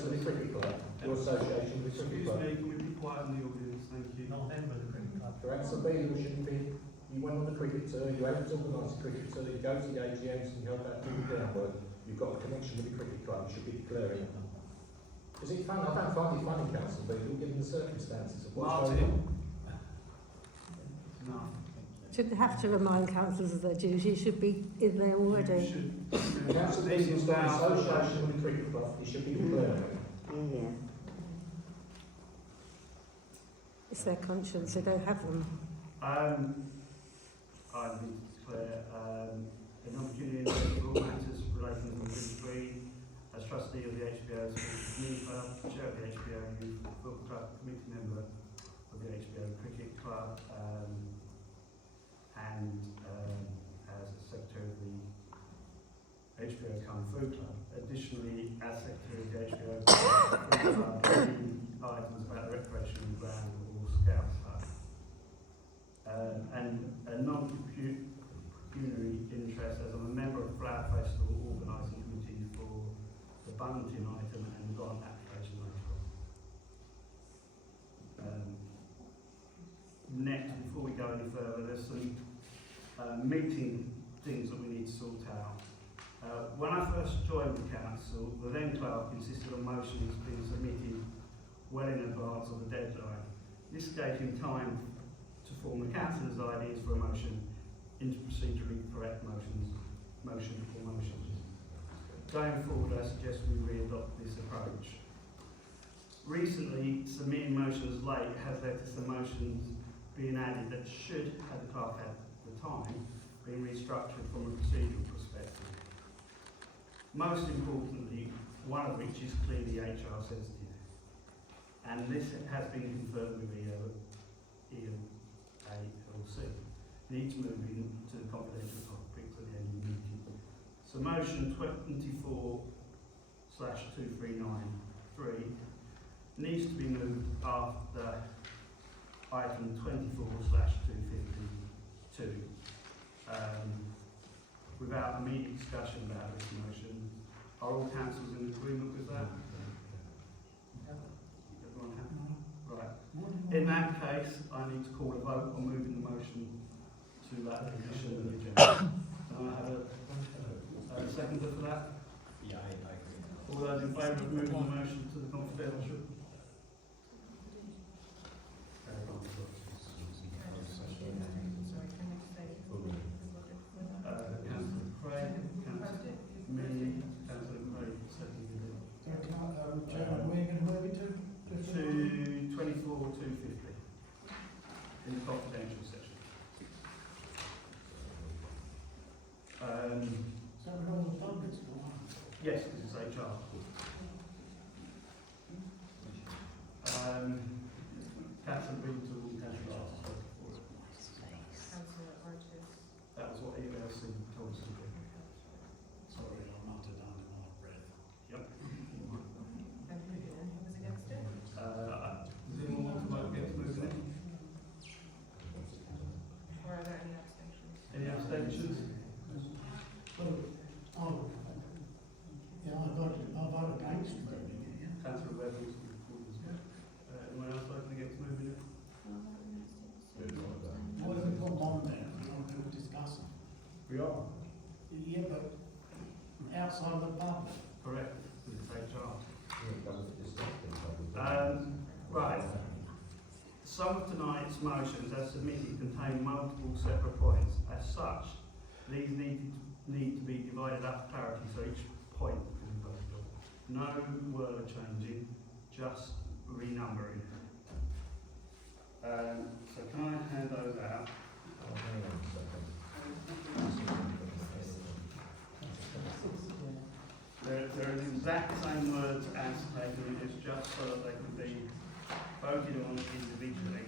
reference to the cricket club, your association with the cricket club. Excuse me, can we be quiet in the audience? Thank you. Not a member of the cricket club. Perhaps a you shouldn't be. You went on the cricket tour, you haven't organised a cricket tour, you go to the AGMs and you help out doing groundwork. You've got a connection with the cricket club, you should be declaring. Is it fun? I don't find it funny, Council Beadle, given the circumstances of what's going on. No. Shouldn't have to remind councillors of their duty, should be in there already. Council Beadle's got an association with the cricket club, he should be declaring. Yeah. It's their conscience, they don't have them. I need to declare an opportunity in all matters relating to the Green as trustee of the HBO's Youth Club, chair of the HBO Youth Football Club, committee member of the HBO Cricket Club, and as secretary of the HBO Kung Fu Club. Additionally, as secretary of the HBO Club, items about the recreational ground or Scout Club. And a non-pecuniary interest as I'm a member of the Flower Festival organising committee for the Bunting item and the grant application later on. Next, before we go any further, there's some meeting things that we need to sort out. When I first joined the council, the then clerk insisted on motions being submitted well in advance of the deadline. This gave him time to form the councillor's ideas for a motion into procedurally correct motion or motions. Going forward, I suggest we re-adopt this approach. Recently, submitting motions late has led to some motions being added that should, had the clerk at the time, been restructured from a procedural perspective. Most importantly, one of which is clearly HR sensitive, and this has been confirmed with EALC. Needs moving to the confidential topic to the end of the meeting. So motion 24/2393 needs to be moved after item 24/252. Without immediate discussion about this motion, are all councillors in agreement with that? Everyone happy? Right. In that case, I need to call a vote on moving the motion to that position of the agenda. Can I have a seconder for that? Yeah, I agree. All those in favour of moving the motion to the confidential? Councillor Craig, Councillor Millie, Councillor Craig, seconded it. Chairman, where are you going to move it to? To 24/250 in the confidential section. So we're all the public school. Yes, because it's HR. Councillor Beatle, Councillor Arthur. That was what ELC told us to do. Sorry, I'm not done in my breath. Yep. Does Does anyone want to vote against moving it? Or are there any abstentions? Any abstentions? Well, yeah, I voted against moving it. Councillor Webb was anyone else voting against moving it? What if we put them on there? We were discussing. We are. Yeah, but outside of the public. Correct, because it's HR. Yeah, Right. Some of tonight's motions as submitted contain multiple separate points. As such, these need to be divided up for clarity so each point can be voted on. No word changing, just renumbering. So can I hand those out? They're the exact same words as taken, it's just so that they can be voted on individually.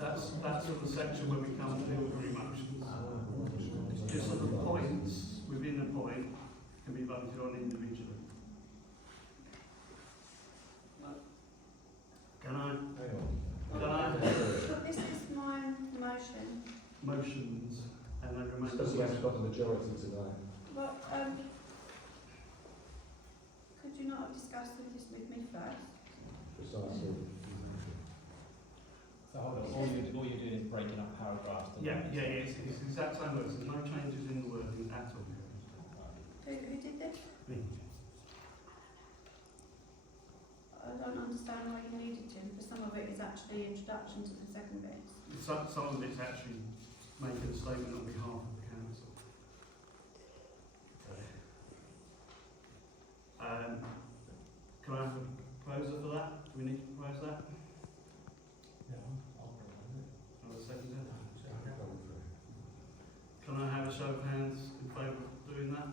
That's sort of the section where we come to deal with emotions. It's just sort of points within a point can be voted on individually. Can I motions and they remain. Because he hasn't got the majority tonight. Well, could you not have discussed this with me first? Precisely. So hold on, all you're doing is breaking up paragraphs. It's the exact same words. There's no changes in the wording at all. Who did this? Me. I don't understand why you needed to, because some of it is actually introduction to the second bit. Some of it's actually making a statement on behalf of the council. Can I have a proposer for that? Do we need to propose that? Have a second? Can I have a show of hands in favour of doing that?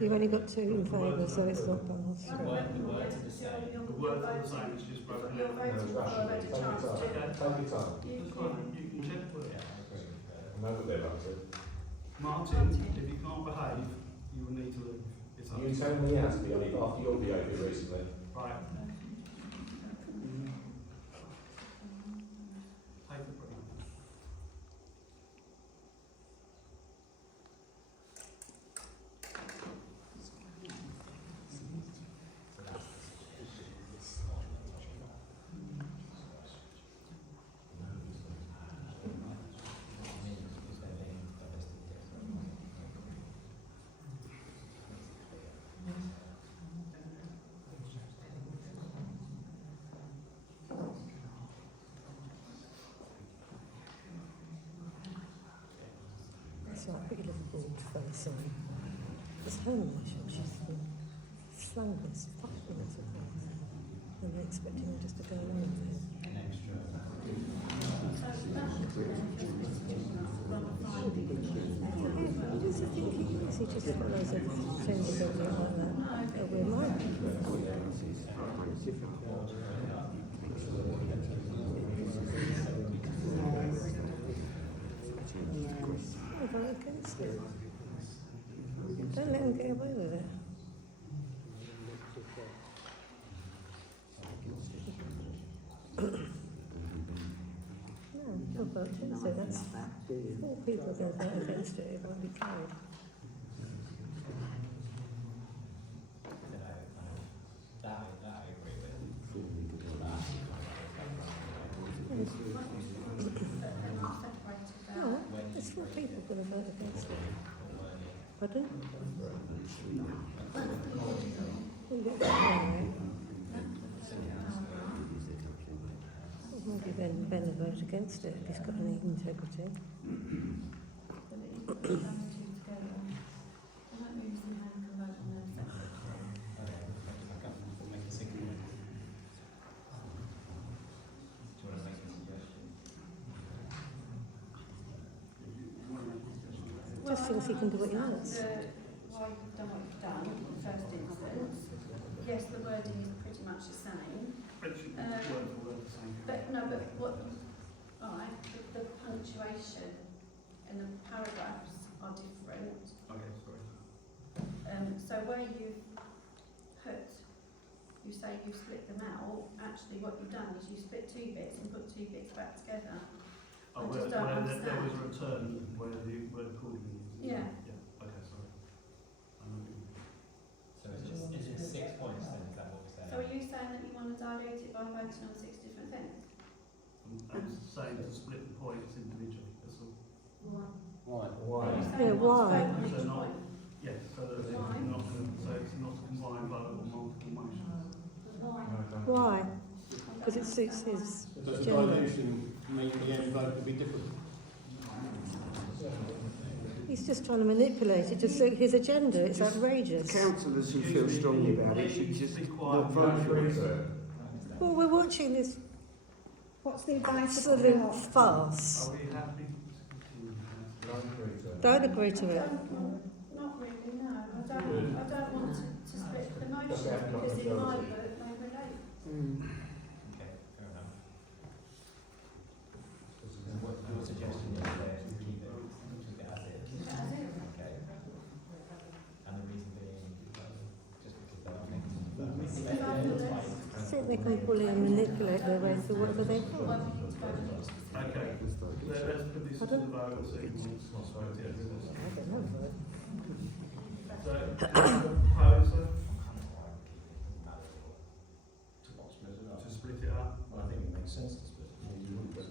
You've only got 2 in favour, so it's not passed. The words are the same. The words are the same, it's just broken You're out. voting, or I've had a chance to. Take your time. That's fine, you can check the word. I know what they're up to. Martin, if you can't behave, you will need to leave. It's up to You you. tell me he has behaved after your behaviour recently. Right. Take the break. It's like a little board face on. It's her motion, she's flung this 5 minutes of that. And they're expecting her just to go along with it. An extra. What does he think he is? He just follows a changes everything like that. Oh, we're right. I vote against it. Don't let him get away with it. No, he'll vote against it. That's 4 people are going to vote against it. It won't be carried. That I agree with. No, there's 4 people going to vote against it. Pardon? We'll get that right. Well, maybe Ben will vote against it if he's got any integrity. Just thinks he can do what he wants. Why you've done what you've done in the first instance. Yes, the wording is pretty much the same. Word for word the same. But no, but what, alright, the punctuation and the paragraphs are different. Okay, sorry. So where you've put, you say you've split them out, actually what you've done is you split 2 bits and put 2 bits back together. Oh, I where just don't there understand. was a return where the accordingly. Yeah. Yeah, okay, sorry. I know what you mean. So is it 6 points then? Is that what we're saying? So are you saying that you want to dilute it by voting on 6 different things? I'm saying to split the points individually, that's all. Why? Are you saying Yeah, you want why? to vote on each So not- point? Yes, so that it's Why? not, so it's not a combined vote or multiple motions. Why? Because it suits his But the agenda. dilution mean the end vote will be different. He's just trying to manipulate it to suit his agenda. It's outrageous. Councillors who feel strongly about it should just Be quiet. not vote for it. Well, we're watching this What's the advice of absolute the farce. Are we happy to continue? Don't agree to it. Not really, no. I don't want to split the motion because in my book they relate. Okay, fair enough. And what your suggestion is there to keep it as it is? As it. Okay. And the reason being, just because there are things. I think they can bully and manipulate their way through whatever they Well, want. we need to vote on it specifically. Okay, let's put this to the vote and see what's voted. I don't know. So, proposer to split it up. Well, I think it makes sense to split it, but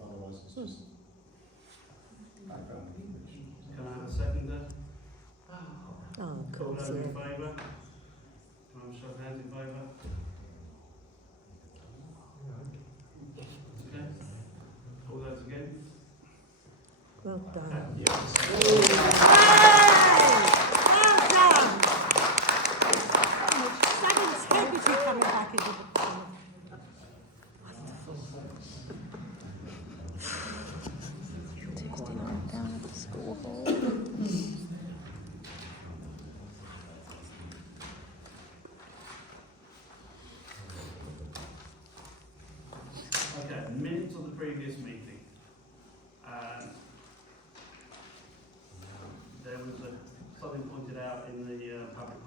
otherwise it's just background language. Can I have a seconder? Oh, of All course, those in yeah. favour? Can I show of hands in favour? Okay. All those against? Well done. Yes. Well done! Sam's happy to come back into the family. Tuesday night down at the school hall. Okay, minutes of the previous meeting. There was something pointed out in the public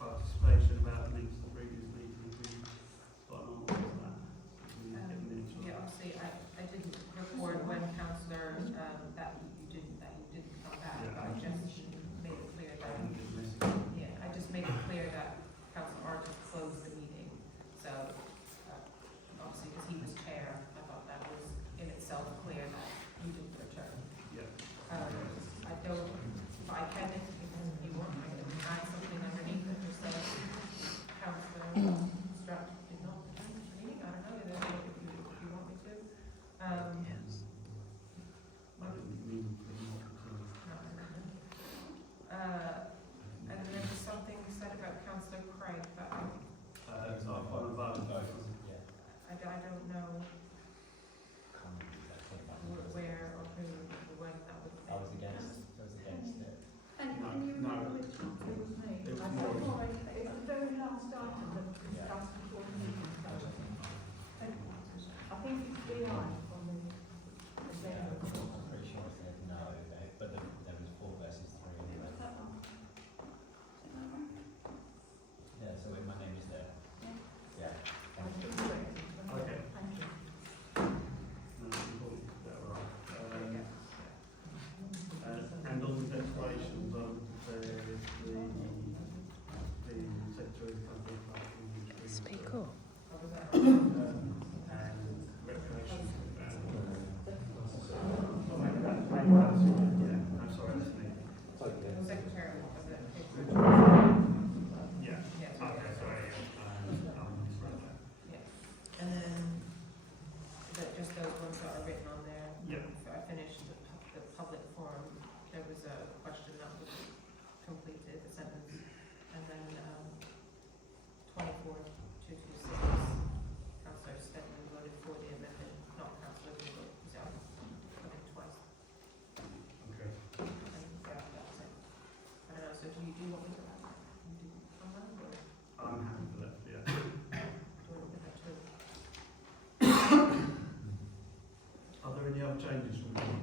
participation about the minutes of the previous meeting. We've got an answer to that. We need to get the minutes from Yeah, that. obviously, I didn't record when councillor, that you didn't come back. I just made it clear I that, didn't get the message. yeah, I just made it clear that councillor Artis closed the meeting. So, obviously, because he was chair, I thought that was in itself clear that you didn't return. Yeah. I don't, but I can, if you want, I can add something underneath it, just say, councillor Strutt did not attend the meeting, I don't know, if you want me to. I didn't mean for him not to. And then there was something said about councillor Craig, but So I've got a vote. Yeah. I don't know where or who or when that would be. I was against it. And No, can you no. remember which one it was me? It was I more- thought it was the very last item that was discussed before the meeting started. I think it's behind on the agenda. I'm pretty sure I said no, but there was 4 versus 3 anyway. Was that one? Is that one? Yeah, so my name is there. Yeah. Thank you. Okay. Thank you. No, it's important to get that right. And on the declarations, there is the Secretary of Public Platform. Speak up. And recreation. Yeah, I'm sorry, that's me. Secretary of the. Yeah. Yeah. Okay, sorry. I'm misread that. Yeah. And then, just those ones that are written on there. Yeah. I finished the public forum, there was a question that was completed, the sentence, and then, 24-226, councillor Steadman voted for the amendment, not councillor Woodward, so, I think twice, Okay. and that was it. I don't know, so do you want me to add that? You do on that, or do I'm happy for that, yeah. you want to put that too? Are there any other changes from the board?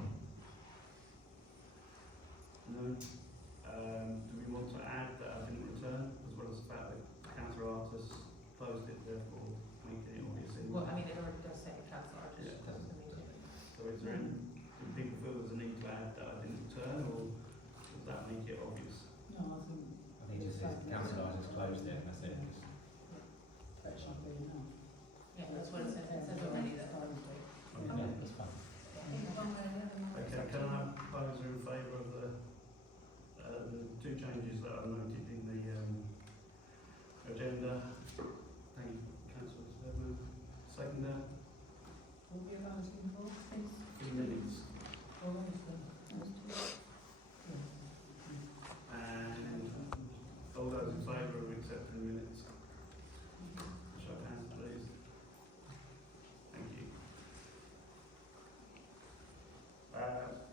No? Do we want to add that I didn't return, as well as the fact that councillor Artis closed it, therefore making it obvious in? Well, I mean, it already does say councillor, just Yeah. close the meeting. So is there any, do people feel there's a need to add that I didn't return, or does that make it obvious? I think it just says council, I just closed it, and that's it. Yeah, that's what it says, already that. Okay. That's fine. Okay, can I propose in favour of the 2 changes that are noted in the agenda? Thank you, councillor Steadman. Seconder? 3 minutes. And all those in favour of accepting the minutes? Show of hands, please. Thank you.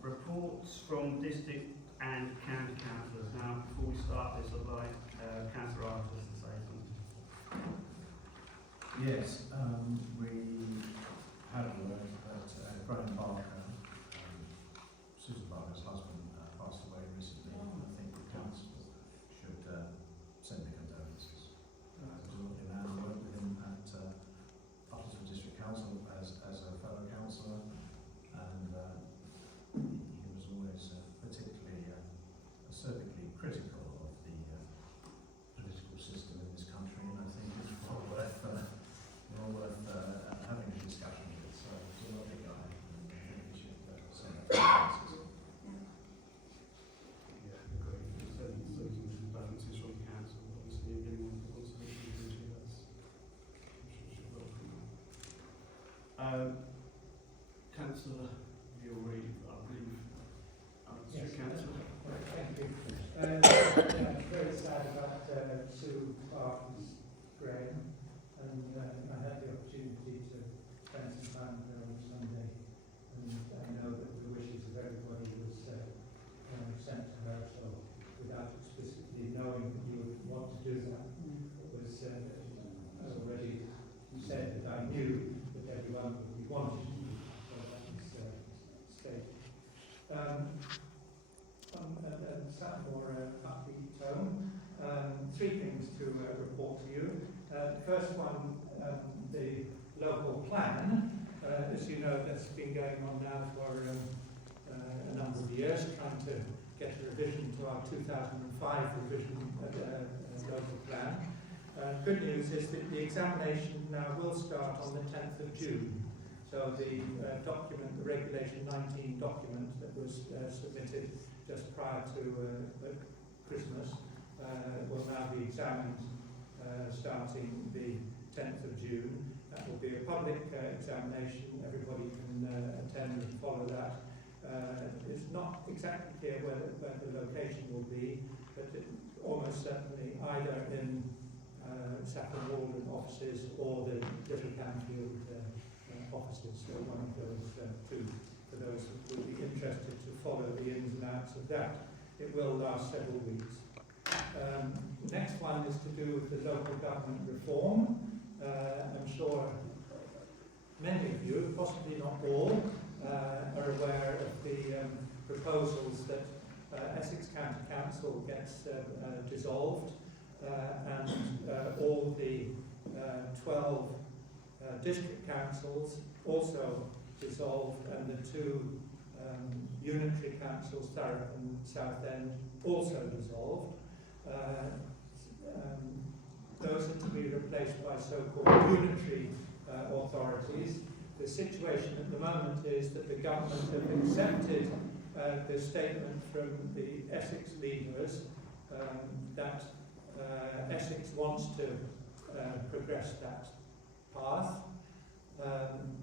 Reports from district and county councillors. Now, before we start this, I'd like councillor Artis to say something. Yes, we had a word that Graham Barker, Susan Barker's husband, passed away recently. I think the council should send the condolences. He was a lovely man. I worked with him at Councillor, you'll read, I believe. Yes. Councillor. Thank you. I'm very sad about Sue Parker's grave, and I had the opportunity to spend some time with her on Sunday, and I know that the wishes of everybody was sent to her, so without explicitly knowing that you would want to do that, it was already said that I knew that everyone would be wanting to do, so that was stated. And slightly more upbeat tone. Three things to report to you. The first one, the local plan. As you know, that's been going on now for a number of years, trying to get a revision to our 2005 revision local plan. Good news is that the examination now will start on the 10th of June. So the document, the Regulation 19 document that was submitted just prior to Christmas will now be examined starting the 10th of June. That will be a public examination. Everybody can attend and follow that. It's not exactly clear where the location will be, but almost certainly either in Saffron Walden offices or the Little Canfield offices, so one of those two, for those who would be interested to follow the ins and outs of that. It will last several weeks. The next one is to do with the local government reform. I'm sure many of you, possibly not all, are aware of the proposals that Essex County Council gets dissolved and all the 12 district councils also dissolved, and the two unitary councils, Thurrock and Southend, also dissolved. Those are to be replaced by so-called unitary authorities. The situation at the moment is that the government have accepted the statement from the Essex leaders that Essex wants to progress that path,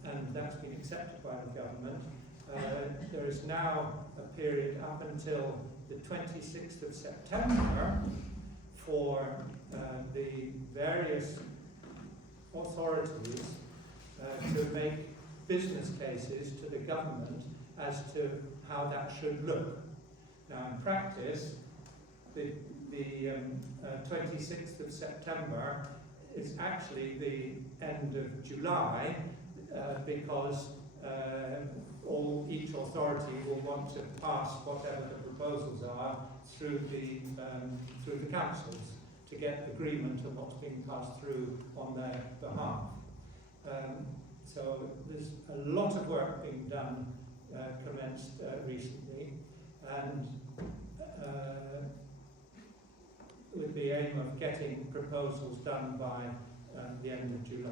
and that's been accepted by the government. There is now a period up until the 26th of September for the various authorities to make business cases to the government as to how that should look. Now, in practice, the 26th of September is actually the end of July because each authority will want to pass whatever the proposals are through the councils to get agreement on what's being passed through on their behalf. So there's a lot of work being done, commenced recently, and with the aim of getting proposals done by the end of July.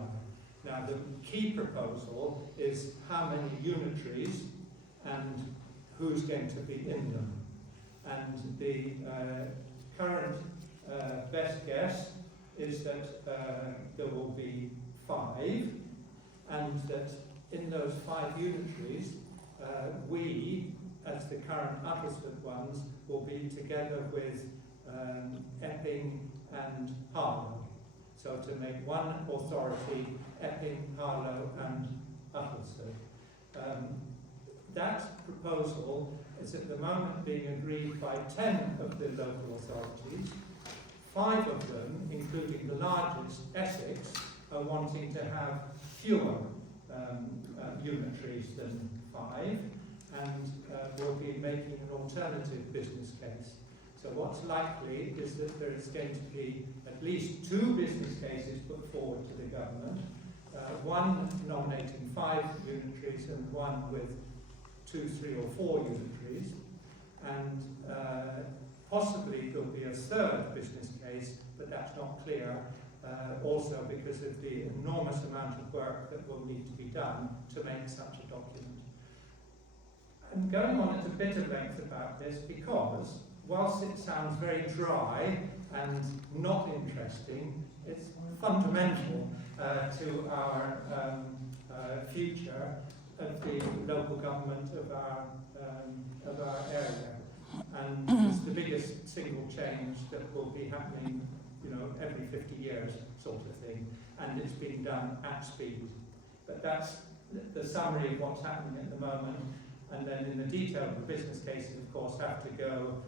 Now, the key proposal is how many unitaries and who's going to be in them. And the current best guess is that there will be 5, and that in those 5 unitaries, we, as the current Uttlesford ones, will be together with Epping and Harlow. So to make one authority, Epping, Harlow and Uttlesford. That proposal is at the moment being agreed by 10 of the local authorities. 5 of them, including the largest, Essex, are wanting to have fewer unitaries than 5, and will be making an alternative business case. So what's likely is that there is going to be at least 2 business cases put forward to the government, one nominating 5 unitaries and one with 2, 3 or 4 unitaries, and possibly there'll be a 3rd business case, but that's not clear, also because of the enormous amount of work that will need to be done to make such a document. I'm going on at a bit of length about this because, whilst it sounds very dry and not interesting, it's fundamental to our future of the local government of our area. And it's the biggest single change that will be happening, you know, every 50 years sort of thing, and it's being done at speed. But that's the summary of what's happening at the moment, and then in the detail of the business cases, of course, have to go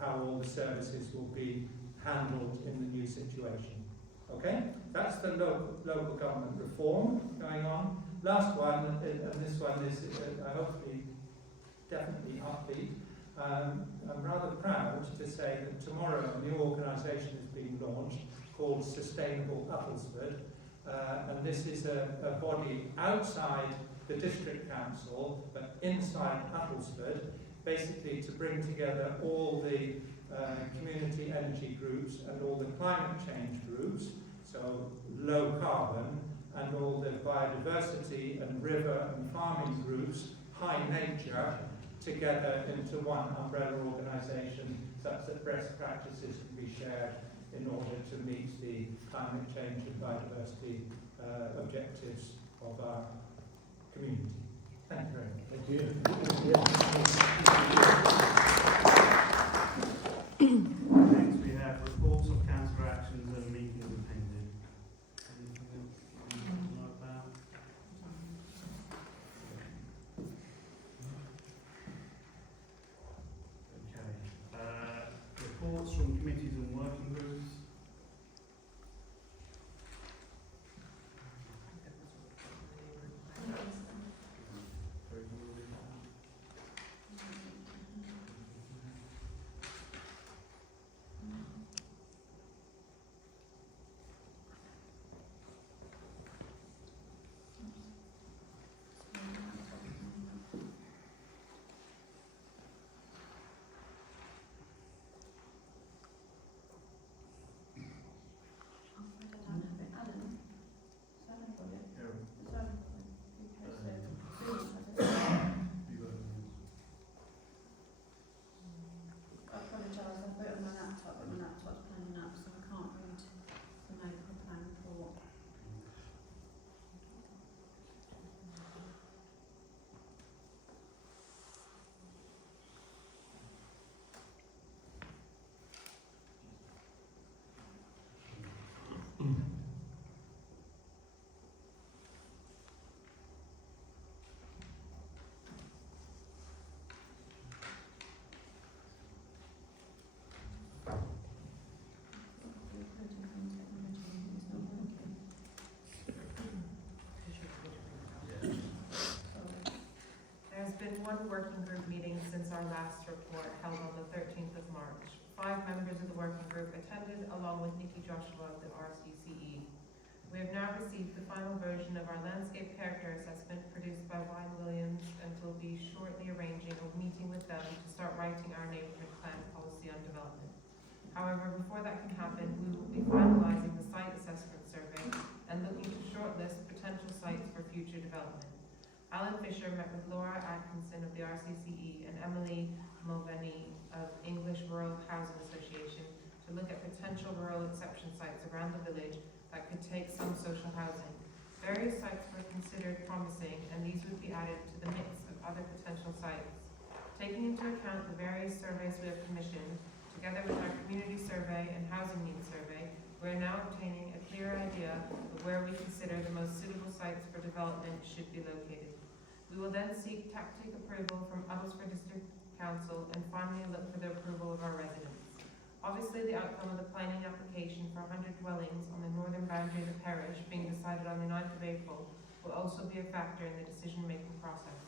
how all the services will be handled in the new situation. Okay? That's the local government reform going on. Last one, and this one is hopefully definitely upbeat. I'm rather proud to say that tomorrow a new organisation is being launched called Sustainable Uttlesford, and this is a body outside the district council but inside Uttlesford, basically to bring together all the community energy groups and all the climate change groups, so low carbon, and all the biodiversity and river and farming groups, high nature, together into one umbrella organisation such that best practices can be shared in order to meet the climate change and biodiversity objectives of our community. Thank you very much. Thank you. Next we have reports of council actions and meetings appended. Anything else you want to know about? Okay. Reports from committees and working groups. Been one working group meeting since our last report held on the 13th of March. 5 members of the working group attended along with Nikki Joshua of the RCCE. We have now received the final version of our landscape character assessment produced by Wine Williams and will be shortly arranging a meeting with them to start writing our neighbourhood plan policy on development. However, before that can happen, we will be finalising the site assessment survey and looking to shortlist potential sites for future development. Alan Fisher met with Laura Atkinson of the RCCE and Emily Mulvaney of English Rural Housing Association to look at potential rural exception sites around the village that could take some social housing. Various sites were considered promising, and these would be added to the mix of other potential sites. Taking into account the various surveys we have commissioned, together with our community survey and housing needs survey, we are now obtaining a clear idea of where we consider the most suitable sites for development should be located. We will then seek tactic approval from Uttlesford District Council and finally look for the approval of our residents. Obviously, the outcome of the planning application for 100 dwellings on the northern boundary of the parish being decided on the 9th of April will also be a factor in the decision-making process.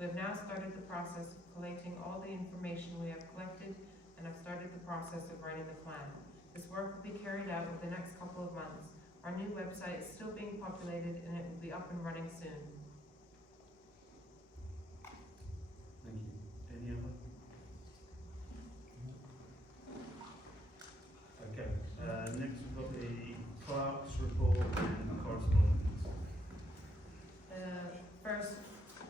We have now started the process of collating all the information we have collected and have started the process of writing the plan. This work will be carried out over the next couple of months. Our new website is still being populated and it will be up and running soon. Thank you. Any other? Okay. Next we've got the clerk's report and correspondence. First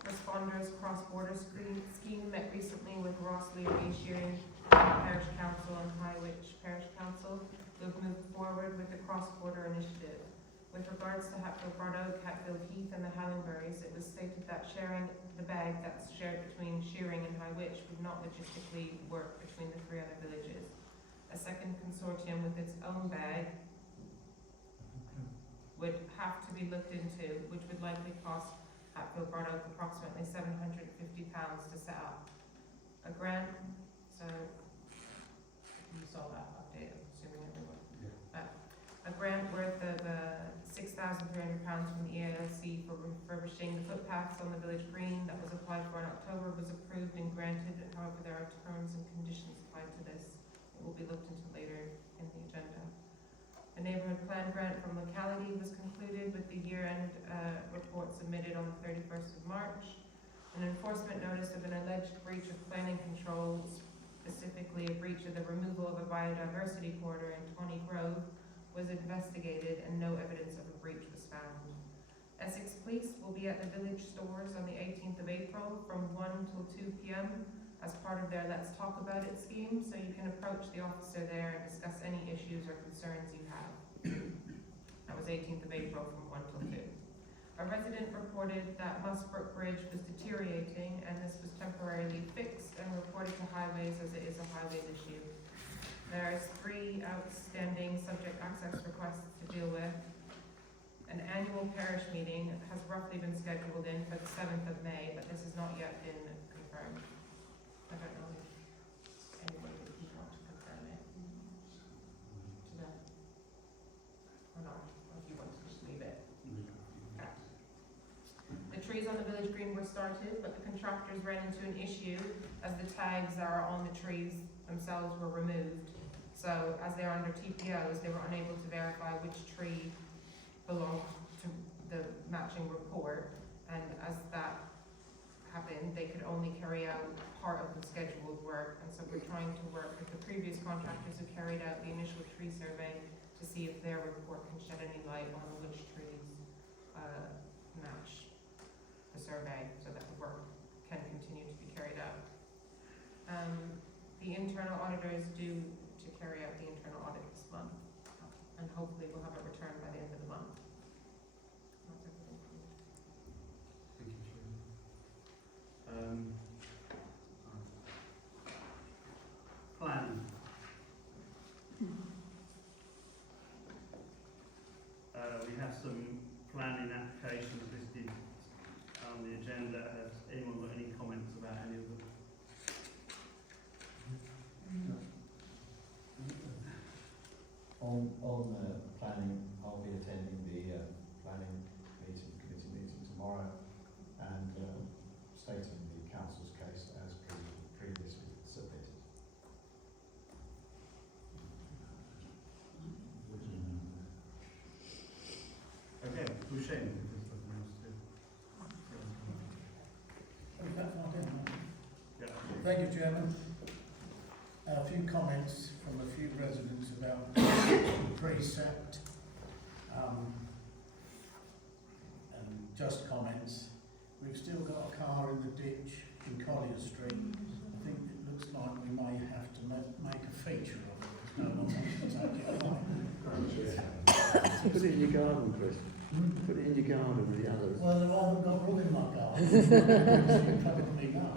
responders cross-border scheme met recently with Ross Leary, Shearing Parish Council and Highwich Parish Council. We've moved forward with the cross-border initiative. With regards to Hatfield Broad Oak, Hatfield Heath and the Hallingburys, it was stated that sharing the bag that's shared between Shearing and High Wyche would not logistically work between the three other villages. A second consortium with its own bag would have to be looked into, which would likely cost Hatfield Broad Oak approximately £750 to set up. A grant, so you saw that update, I'm assuming everyone. A grant worth of £6,300 from the ELC for refurbishing the footpaths on the village green that was applied for in October was approved and granted. However, there are terms and conditions applied to this. It will be looked into later in the agenda. A neighbourhood plan grant from locality was concluded with the year-end report submitted on the 31st of March. An enforcement notice of an alleged breach of planning controls, specifically a breach of the removal of a biodiversity corridor in Tawny Grove, was investigated and no evidence of a breach was found. Essex Police will be at the village stores on the 18th of April from 1 till 2 p.m. as part of their Let's Talk About It scheme, so you can approach the officer there and discuss any issues or concerns you have. That was 18th of April from 1 till 2. A resident reported that Musbrook Bridge was deteriorating and this was temporarily fixed and reported to Highways as it is a Highways issue. There's 3 outstanding subject access requests to deal with. An annual parish meeting has roughly been scheduled in for the 7th of May, but this has not yet been confirmed. I don't know if anyone would want to confirm it to them. Or not, or if you want to just leave it. Okay. The trees on the village green were started, but the contractors ran into an issue as the tags that are on the trees themselves were removed. So as they're under TPOs, they were unable to verify which tree belonged to the matching report, and as that happened, they could only carry out part of the scheduled work, and so we're trying to work with the previous contractors who carried out the initial tree survey to see if their report can shed any light on which trees match the survey so that the work can continue to be carried out. The internal auditor is due to carry out the internal audit this month, and hopefully we'll have a return by the end of the month. That's everything from me. Thank you, Sharon. Planning. We have some planning applications listed on the agenda. Has anyone got any comments about any of them? On planning, I'll be attending the planning committee meeting tomorrow and stating the council's case as previously submitted. Okay, Hussein. Thank you, Chairman. A few comments from a few residents about precept and just comments. We've still got a car in the ditch in Collier Street. I think it looks like we may have to make a feature of it. No one wants to take it away. Put it in your garden, Chris. Put it in your garden with the others. Well, I haven't got room in my garden. You probably know.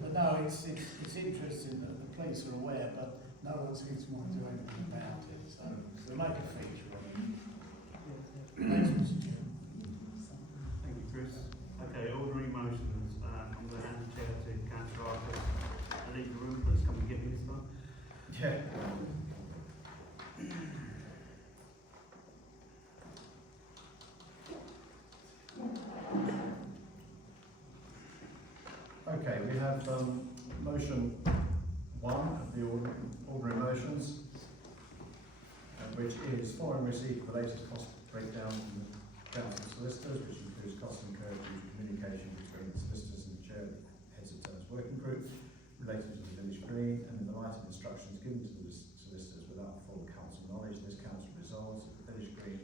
But no, it's interesting that the police are aware, but no one seems to want to do anything about it. So we'll make a feature of it. Thanks, Mr. Chairman. Thank you, Chris. Okay, ordering motions. I'm going to hand the chair to Councillor Arthur. I leave the room, please come and get me this time. Yeah. Okay, we have motion 1 of the ordinary motions, which is following receipt of the latest cost breakdown from the council solicitors, which includes costs incurred due to communication between the solicitors and the chair of the heads of terms working group related to the village green, and in the light of instructions given to the solicitors without full council knowledge, this council resolves that the village green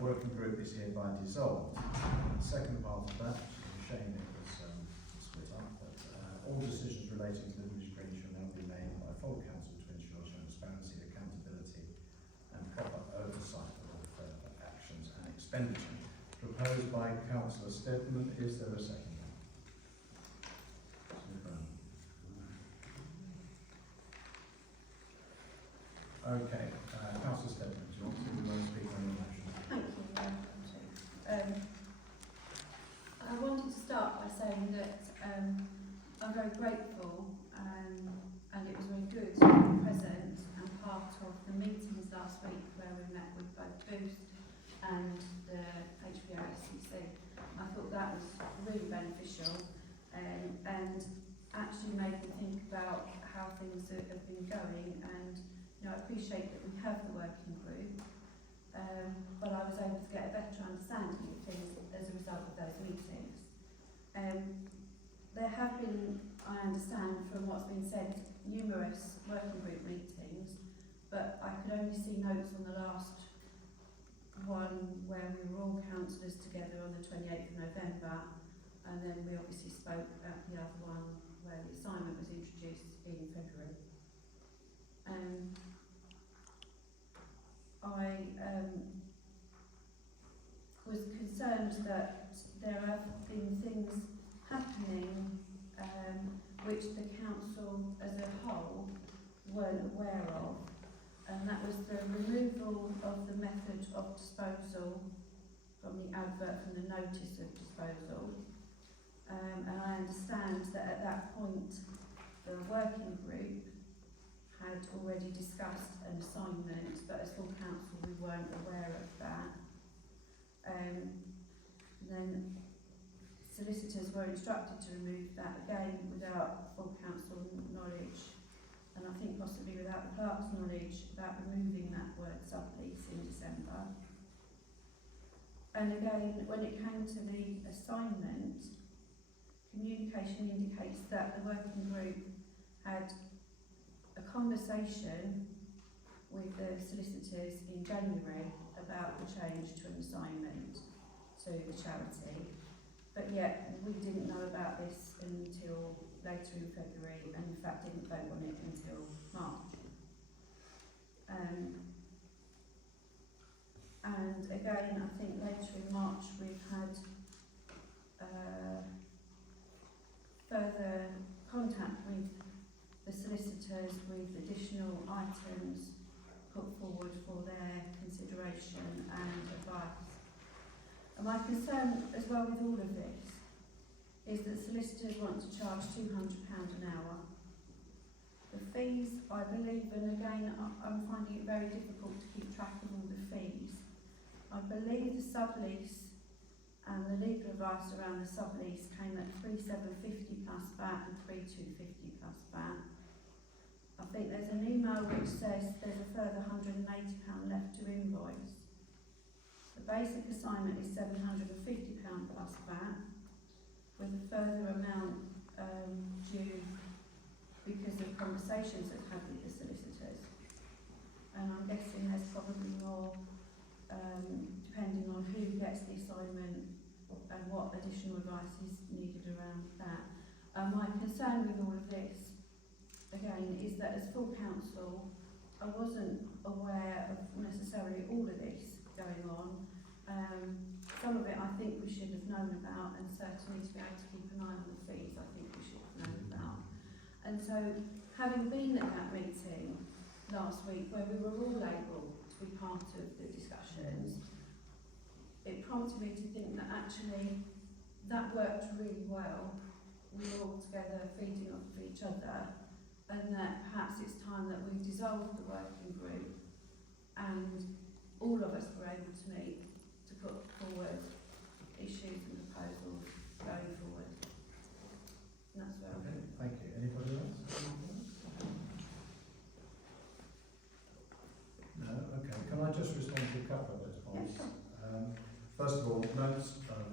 working group is hereby dissolved. The second part of that, which is a shame it was split up, but all decisions relating to the village green shall now be made by full council to ensure transparency, accountability and proper oversight of all further expenditure, proposed by Councillor Steadman. Is there a second? Okay, Councillor Steadman, do you want to speak on the motion? Thank you. I wanted to start by saying that I'm very grateful and it was really good to be present and part of the meetings last week where we met with both Boost and the HPOSCC. I thought that was really beneficial and actually made me think about how things have been going, and I appreciate that we have the working group, but I was able to get a better understanding of things as a result of those meetings. There have been, I understand from what's been said, numerous working group meetings, but I could only see notes on the last one where we were all councillors together on the 28th of November, and then we obviously spoke at the other one where the assignment was introduced in February. I was concerned that there have been things happening which the council as a whole weren't aware of, and that was the removal of the method of disposal from the advert, from the notice of disposal. And I understand that at that point the working group had already discussed an assignment, but as full council we weren't aware of that. Then solicitors were instructed to remove that again without full council knowledge, and I think possibly without the clerk's knowledge about removing that word sublease in December. And again, when it came to the assignment, communication indicates that the working group had a conversation with the solicitors in January about the change to an assignment to the charity, but yet we didn't know about this until later in February, and in fact didn't vote on it until March. And again, I think later in March we've had further contact with the solicitors with additional items put forward for their consideration and advice. And my concern as well with all of this is that solicitors want to charge £200 an hour. The fees, I believe, and again I'm finding it very difficult to keep track of all the fees, I believe the sublease and the legal advice around the sublease came at £3,750 plus VAT and £3,250 plus VAT. I think there's an email which says there's a further £180 left to invoice. The basic assignment is £750 plus VAT, with a further amount due because of conversations I've had with the solicitors. And I'm guessing there's probably more, depending on who gets the assignment and what additional advice is needed around that. My concern with all of this, again, is that as full council, I wasn't aware of necessarily all of this going on. Some of it I think we should have known about, and certainly to be able to keep an eye on the fees, I think we should have known about. And so, having been at that meeting last week where we were all able to be part of the discussions, it prompted me to think that actually that worked really well. We were all together feeding off of each other, and that perhaps it's time that we dissolved the working group and all of us were able to meet to put forward issues and proposals going forward. And that's where Okay, thank you. Anybody else? No? Okay. Can I just respond to a couple of those points? Yes. First of all, notes of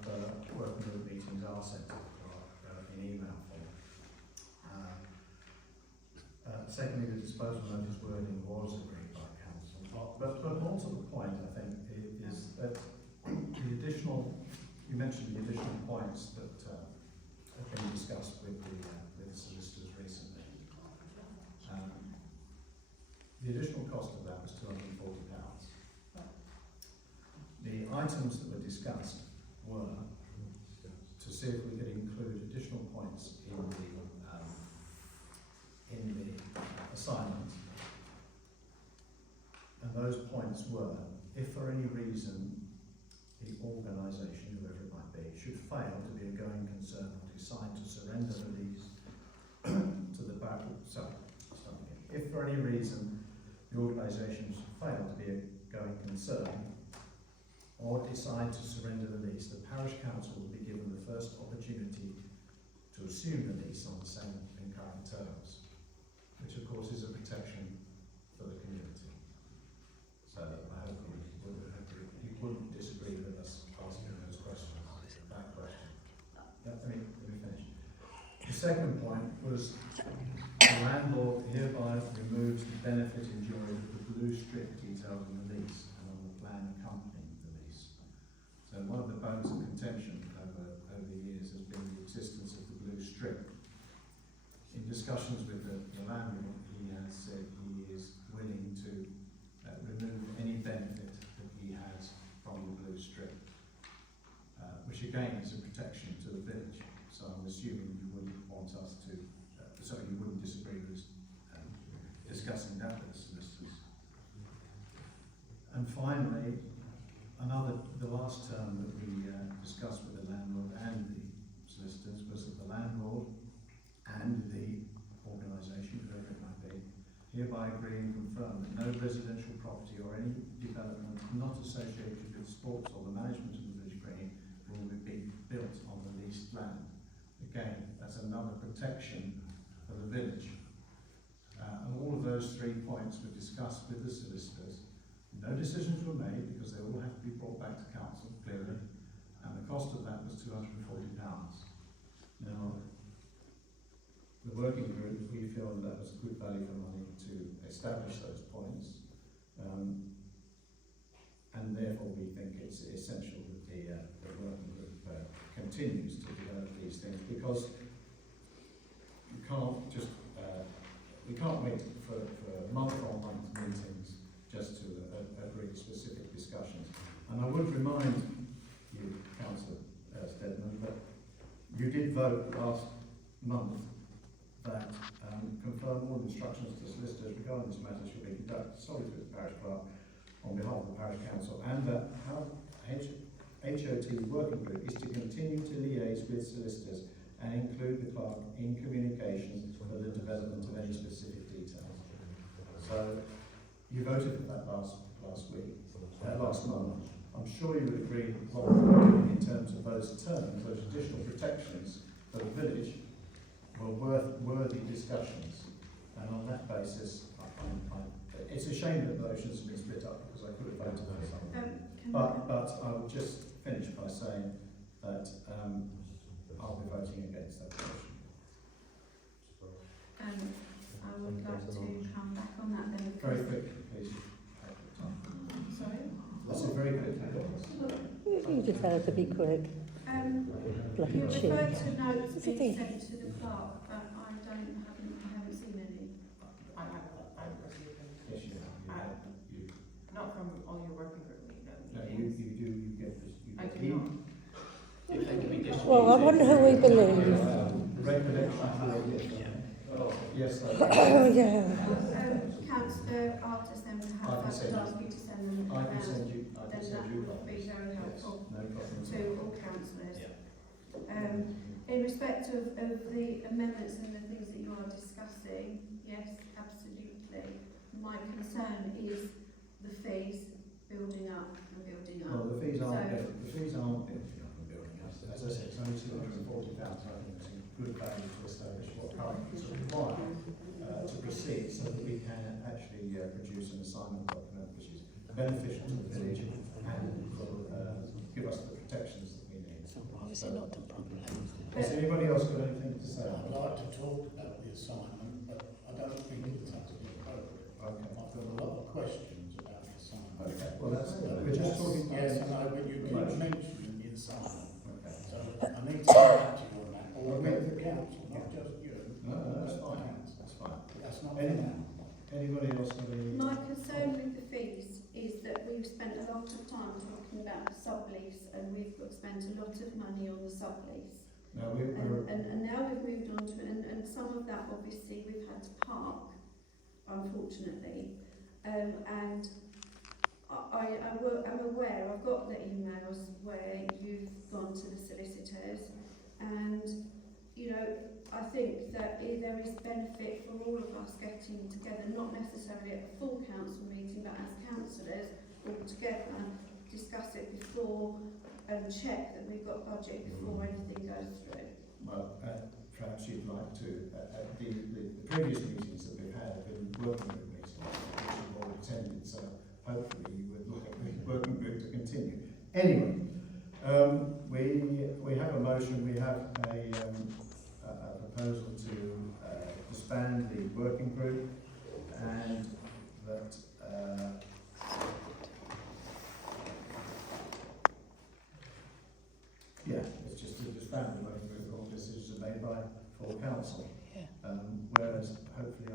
working group meetings are sent to the clerk in email form. Secondly, the disposal notice wording was agreed by council. But more to the point, I think, is that the additional, you mentioned the additional points that have been discussed with the solicitors recently. The additional cost of that was £240. The the items that were discussed were to see if we could include additional points in the assignment. And those points were, if for any reason the organisation, whoever it might be, should fail to be a going concern or decide to surrender the lease to the if for any reason the organisation should fail to be a going concern or decide to surrender the lease, the parish council will be given the first opportunity to assume the lease on the same and current terms, which of course is a protection for the community. So I hope you wouldn't disagree with us asking those questions. That question. Let me finish. The second point was the landlord hereby removes the benefit enjoyed of the blue strip detailed in the lease and on the plan accompanying the lease. So one of the bones of contention over the years has been the existence of the blue strip. In discussions with the landlord, he has said he is willing to remove any benefit that he has from the blue strip, which again is a protection to the village. So I'm assuming you wouldn't want us to, you wouldn't disagree with us discussing that with the solicitors. And finally, the last term that we discussed with the landlord and the solicitors was that the landlord and the organisation, whoever it might be, hereby agree and confirm that no residential property or any development not associated with sports or the management of the village green will be built on the leased land. Again, that's another protection for the village. And all of those 3 points were discussed with the solicitors. No decisions were made because they all have to be brought back to council, clearly, and the cost of that was £240. Now, the working group, we feel that was good value for money to establish those points, and therefore we think it's essential that the working group continues to develop these things, because you can't just we can't wait for month-on-month meetings just to agree specific discussions. And I would remind you, Councillor Stedman, that you did vote last month that confirm all instructions to solicitors regarding this matter should be conducted solely through the parish clerk on behalf of the parish council, and that HOT working group is to continue to liaise with solicitors and include the clerk in communications for the development of any specific details. So you voted for that last month. I'm sure you would agree with what we're doing in terms of those terms, those additional protections for the village were worthy discussions. And on that basis, it's a shame that the motions have been split up because I could have voted for something. But I will just finish by saying that I'll be voting against that motion. I would like to come back on that then. Very quickly, please. Sorry? That's a very good You prefer to be quick. Bloody You chin. referred to notes What's the being thing? sent to the clerk, but I haven't seen any. I've received them. Yes, you have. Not from all your working group meetings. No, you get this. I do not. Well, I wonder who we believe. Recollection. Yes, Oh, yeah. Councillor Artis then I can have send to you. ask you to send them I can around. send you Would be very helpful No problem. to all councillors. In respect of the amendments and the things that you are discussing, yes, absolutely. My concern is the fees building up and building up. Well, the fees aren't So- building up and building up. As I said, it's only £240. I think it's a good value to establish what currently is required to proceed, so that we can actually produce an assignment document which is beneficial to the village and will give us the protections that we need. Obviously not done properly. Has anybody else got anything to say? I'd like to talk about the assignment, but I don't think it's actually appropriate. Okay. I've got a lot of questions about the assignment. Okay. Well, we're just talking. Yes, I know, but you keep mentioning the assignment. Okay. So I need to come back to you on that, or with the council, not just you. No, that's fine. That's fine. That's not Any- now. Anybody else got any? My concern with the fees is that we've spent a lot of time talking about the sublease, and we've spent a lot of money on the sublease. No, we're And now we've moved on to, and some of that obviously we've had to park, unfortunately. And I'm aware, I've got the emails where you've gone to the solicitors, and, you know, I think that there is benefit for all of us getting together, not necessarily at a full council meeting, but as councillors all together, discuss it before and check that we've got budget before anything goes through. well, perhaps you'd like to, the previous meetings that we've had have been working group meetings, which you've all attended, so hopefully you would like the working group to continue. Anyway, we have a motion, we have a proposal to disband the working group, and that it's just to disband the working group. All decisions are made by full council. Whereas hopefully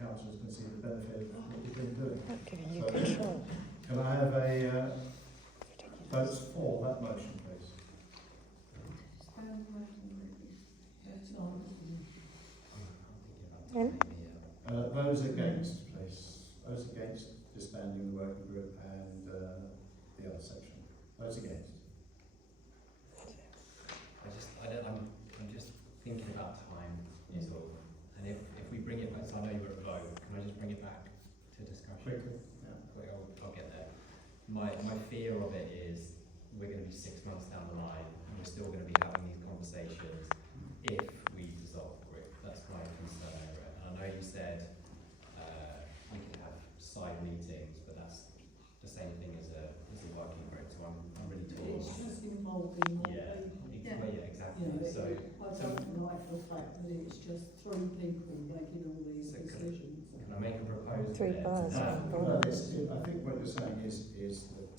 councillors can see the benefit of what we've been doing. Giving you control. Can I have a votes for that motion, please? Those against, please. Those against disbanding the working group and the other section. Those against. I'm just thinking about time, is all. And if we bring it back, so I know you were at vote, can I just bring it back to discussion? Quickly. I'll get there. My fear of it is we're going to be 6 months down the line and we're still going to be having these conversations if we dissolve the group. That's my concern over it. And I know you said we can have side meetings, but that's the same thing as a working group. So I'm really torn. It's just involving more people. Yeah, exactly. So I don't like the fact that it's just 3 people making all these decisions. can I make a proposal? 3 then? bars. I think what you're saying is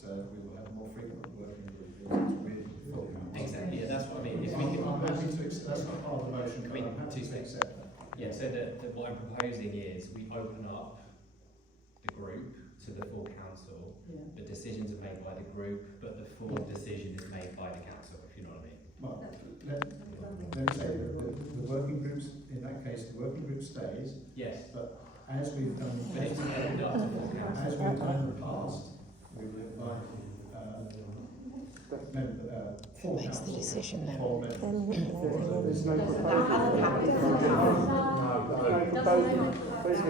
that we will have more frequent working group meetings with full council. Exactly, yeah, that's what I mean. If we can, I'm happy to accept, that's not part of the motion, but I'm happy to accept that. yeah, so what I'm proposing is we open up the group to the full council. Yeah. The decisions are made by the group, but the full decision is made by the council, if you know what I mean. Well, let me say that the working groups, in that case, the working group stays, Yes, but as we've done, but it's opened up to full council. as we've done in the past, we will invite full Makes the council. decision then. Full members. There's no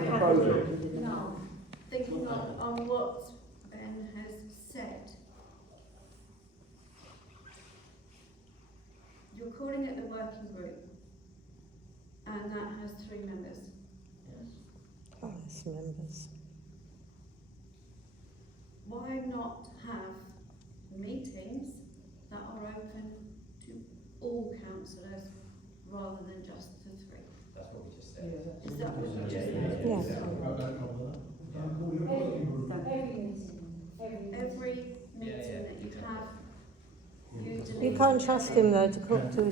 proposal. No. Thinking on what Ben has said, you're calling it the working group, and that has 3 members. Class members. Why not have meetings that are open to all councillors rather than just the 3? That's what we just said. Is that what you just said? Yes. Every meeting that you have, You can't trust him though to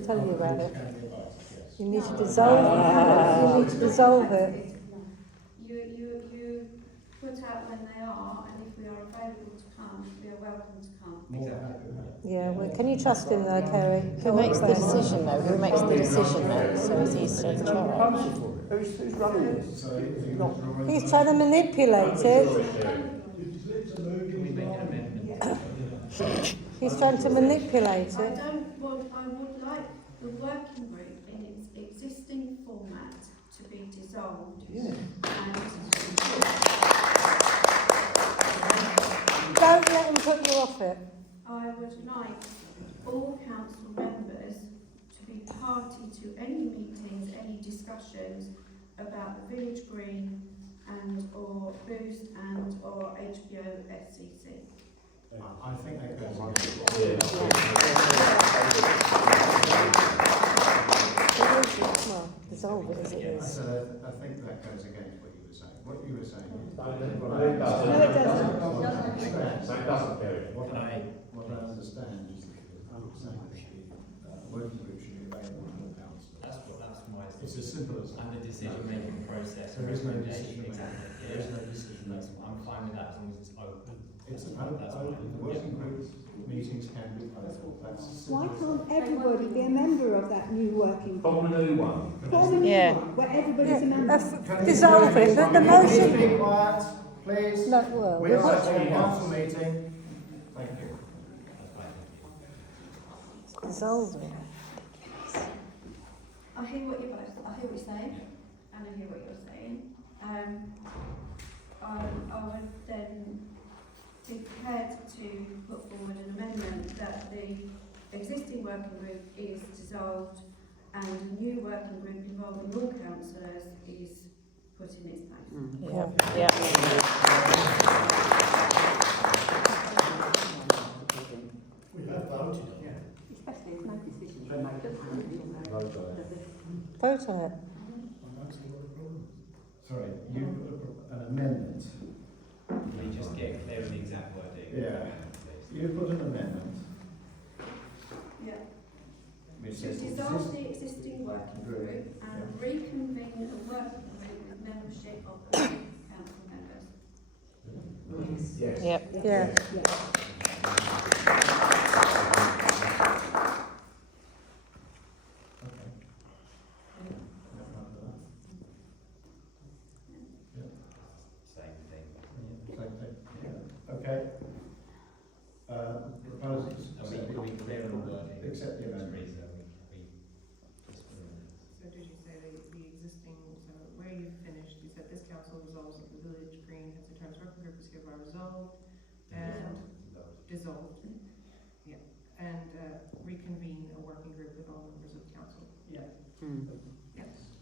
tell you about it. You need to dissolve you need to dissolve it. You put out when they are, and if we are available to come, we are welcome to come. Yeah, well, can you trust him though, Kerry? Who makes the decision though? Who makes the decision though? So is he still in charge? Who's running this? He's trying to manipulate it. Can we make an amendment? He's trying to manipulate I it. would like the working group in its existing format to be dissolved. Yeah. Don't let him put you off it. I would like all council members to be party to any meetings, any discussions about the village green and or boost and or HBO SCC. I think that goes on. Well, dissolve it as it is. I think that goes against what you were saying. What you were saying is... No, it doesn't. What I understand is that you're saying that the working group should be available to all councillors. That's my It's as simple as that. And the decision-making process. There is no recommendation, decision making. exactly. There is no decision making. I'm fine with that as long as it's open. It's an That's open, fine. working group meetings can be open. That's as Why simple as can't everybody be a member of that new working group? Form a new one. Form a new Yeah. one, where everybody's a member. Dissolve it. The motion. Please be quiet, please. No, well, We are at a council meeting. Thank you. dissolve it. I hear what you're saying, and I hear what you're saying. I would then be prepared to put forward an amendment that the existing working group is dissolved and a new working group involving all councillors is put in its place. Yeah, yeah. We have voted on it. Especially if no decisions are made at Vote on it. Vote on it. I don't see what the problem is. Sorry, you put an amendment. Can we just get clear on the exact wording? Yeah. Please. You put an amendment Yeah. which To says dissolve the existing working group and reconvene a working group with membership of all council members. Yes. Yep. Yeah. Okay. Same thing. Same thing. Okay. Proposals. Are we clear on the wording? Accept the amendment. Teresa, So did you say the existing, so where you finished, you said this council resolves that the village green has terms working group is hereby resolved and dissolved. Yeah, and reconvene a working group with all members of council. Yeah. Yes.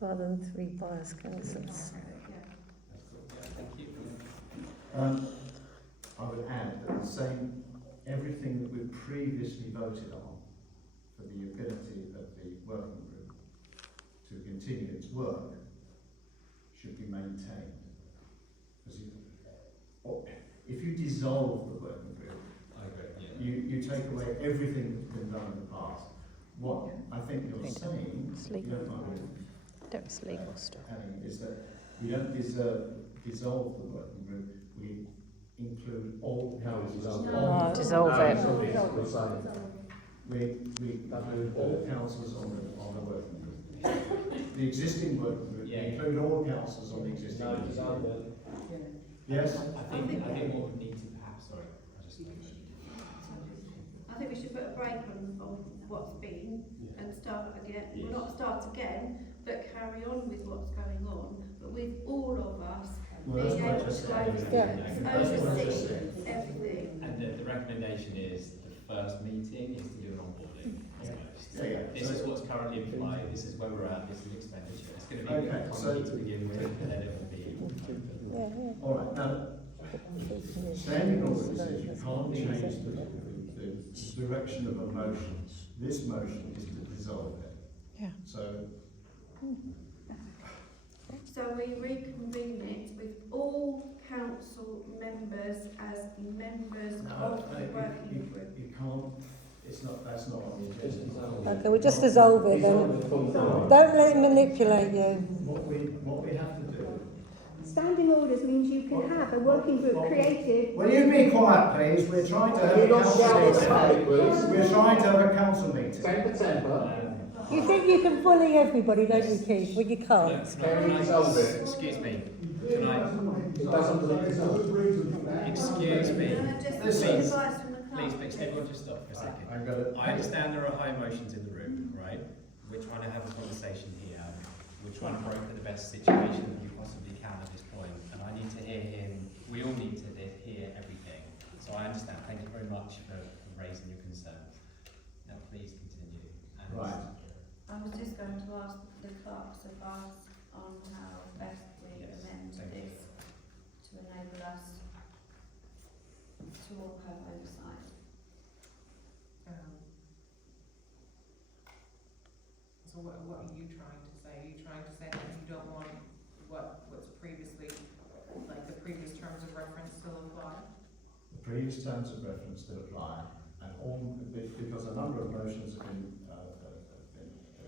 Rather than 3 bias councils. Thank you. I would add that the same, everything that we previously voted on for the ability of the working group to continue its work should be maintained. Because if you dissolve the working group, I agree, yeah. you take away everything that's been done in the past. What I think you're saying, It's you legal. don't mind Don't it's legal stuff. adding, is that we don't dissolve the working group, we include all councillors. No. Dissolve it. We're saying, We include all councillors on the working group. The existing working group, we include all councillors on the existing working group. Yes? I think what we need to perhaps, sorry, I think we should put a break on what's been and start again. Well, not start again, but carry on with what's going on, but with all of us Well, that's being what I able just to said. oversee everything. And the recommendation is the first meeting is to do an onboarding. Yeah. This is what's currently in play, this is where we're at, this is the expenditure. It's going to be Okay, economy to begin with, and then it will be. All right, now, standing order decision can't change the direction of a motion. This motion is to dissolve it. Yeah. So, So we reconvene it with all council members as members of the working group. you can't, that's not on the agenda. Okay, we'll just dissolve it then. Don't let it manipulate you. What we have to do. Standing orders means you can have a working group created. Will you be quiet, please? We're trying to have a council meeting. We're trying to have a council meeting. You think you can bully everybody, don't you, Keith? Well, you can't. Excuse me, can I? Excuse me. Please, please, everyone just stop for a second. I understand there are high emotions in the room, right? We're trying to have a conversation here. We're trying to broker the best situation that we possibly can at this point, and I need to hear him. We all need to hear everything. So I understand. Thank you very much for raising your concerns. Now, please continue. And Right. I was just going to ask the clerk's advice on how best we amend this to enable us to all have oversight. So what are you trying to say? Are you trying to say that you don't want what's previously, like the previous terms of reference still apply? The previous terms of reference still apply, and all, because a number of motions have been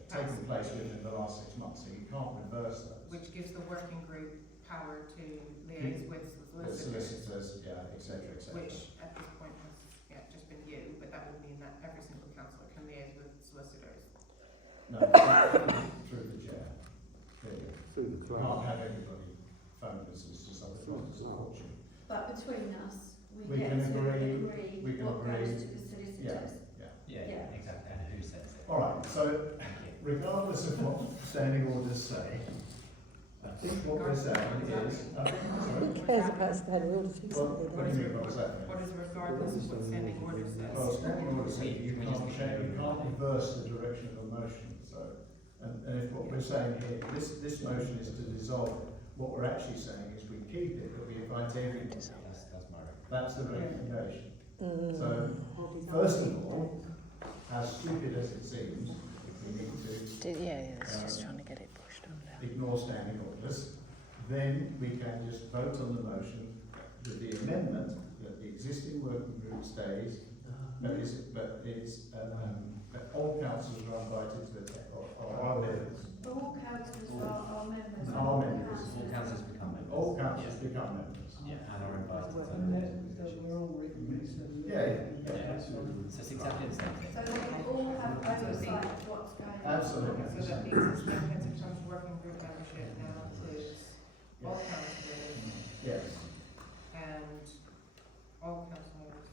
taken place place within the last 6 months, so you can't reverse those. Which gives the working group power to liaise with The solicitors, solicitors, yeah, et cetera, et cetera. which at this point has, just been you, but that would mean that every single councillor can liaise with solicitors. No, through the chair. Clearly. Through the You clerk. can't have everybody phone the solicitors, so it costs a fortune. But between us, We we get can to agree- agree we can what agree- goes to the solicitors. Yeah, exactly, and who sets it. All right, so Thank you. regardless of what standing orders say, I think what we're saying is, Who cares about standing orders? what do you mean, what was that? What is regardless of what standing order Well, says? standing orders say you can't change, you can't reverse the direction of a motion, so, and if what we're saying here, this motion is to dissolve it, what we're actually saying is we keep it, but we invite everybody. That's my recommendation. That's the recommendation. So, first of all, as stupid as it seems, we need to it's just trying to get it pushed on now. ignore standing orders, then we can just vote on the motion with the amendment that the existing working group stays, that all councillors are invited to the, or are members. All councillors are members. Are members. All councillors become members. All councillors become members. Yeah, and are invited to We're all written. Yeah, so it's exactly the same thing. So they all have oversight of what's going on. Absolutely. So that means the heads of terms working group membership now includes all councillors Yes. and all councillors.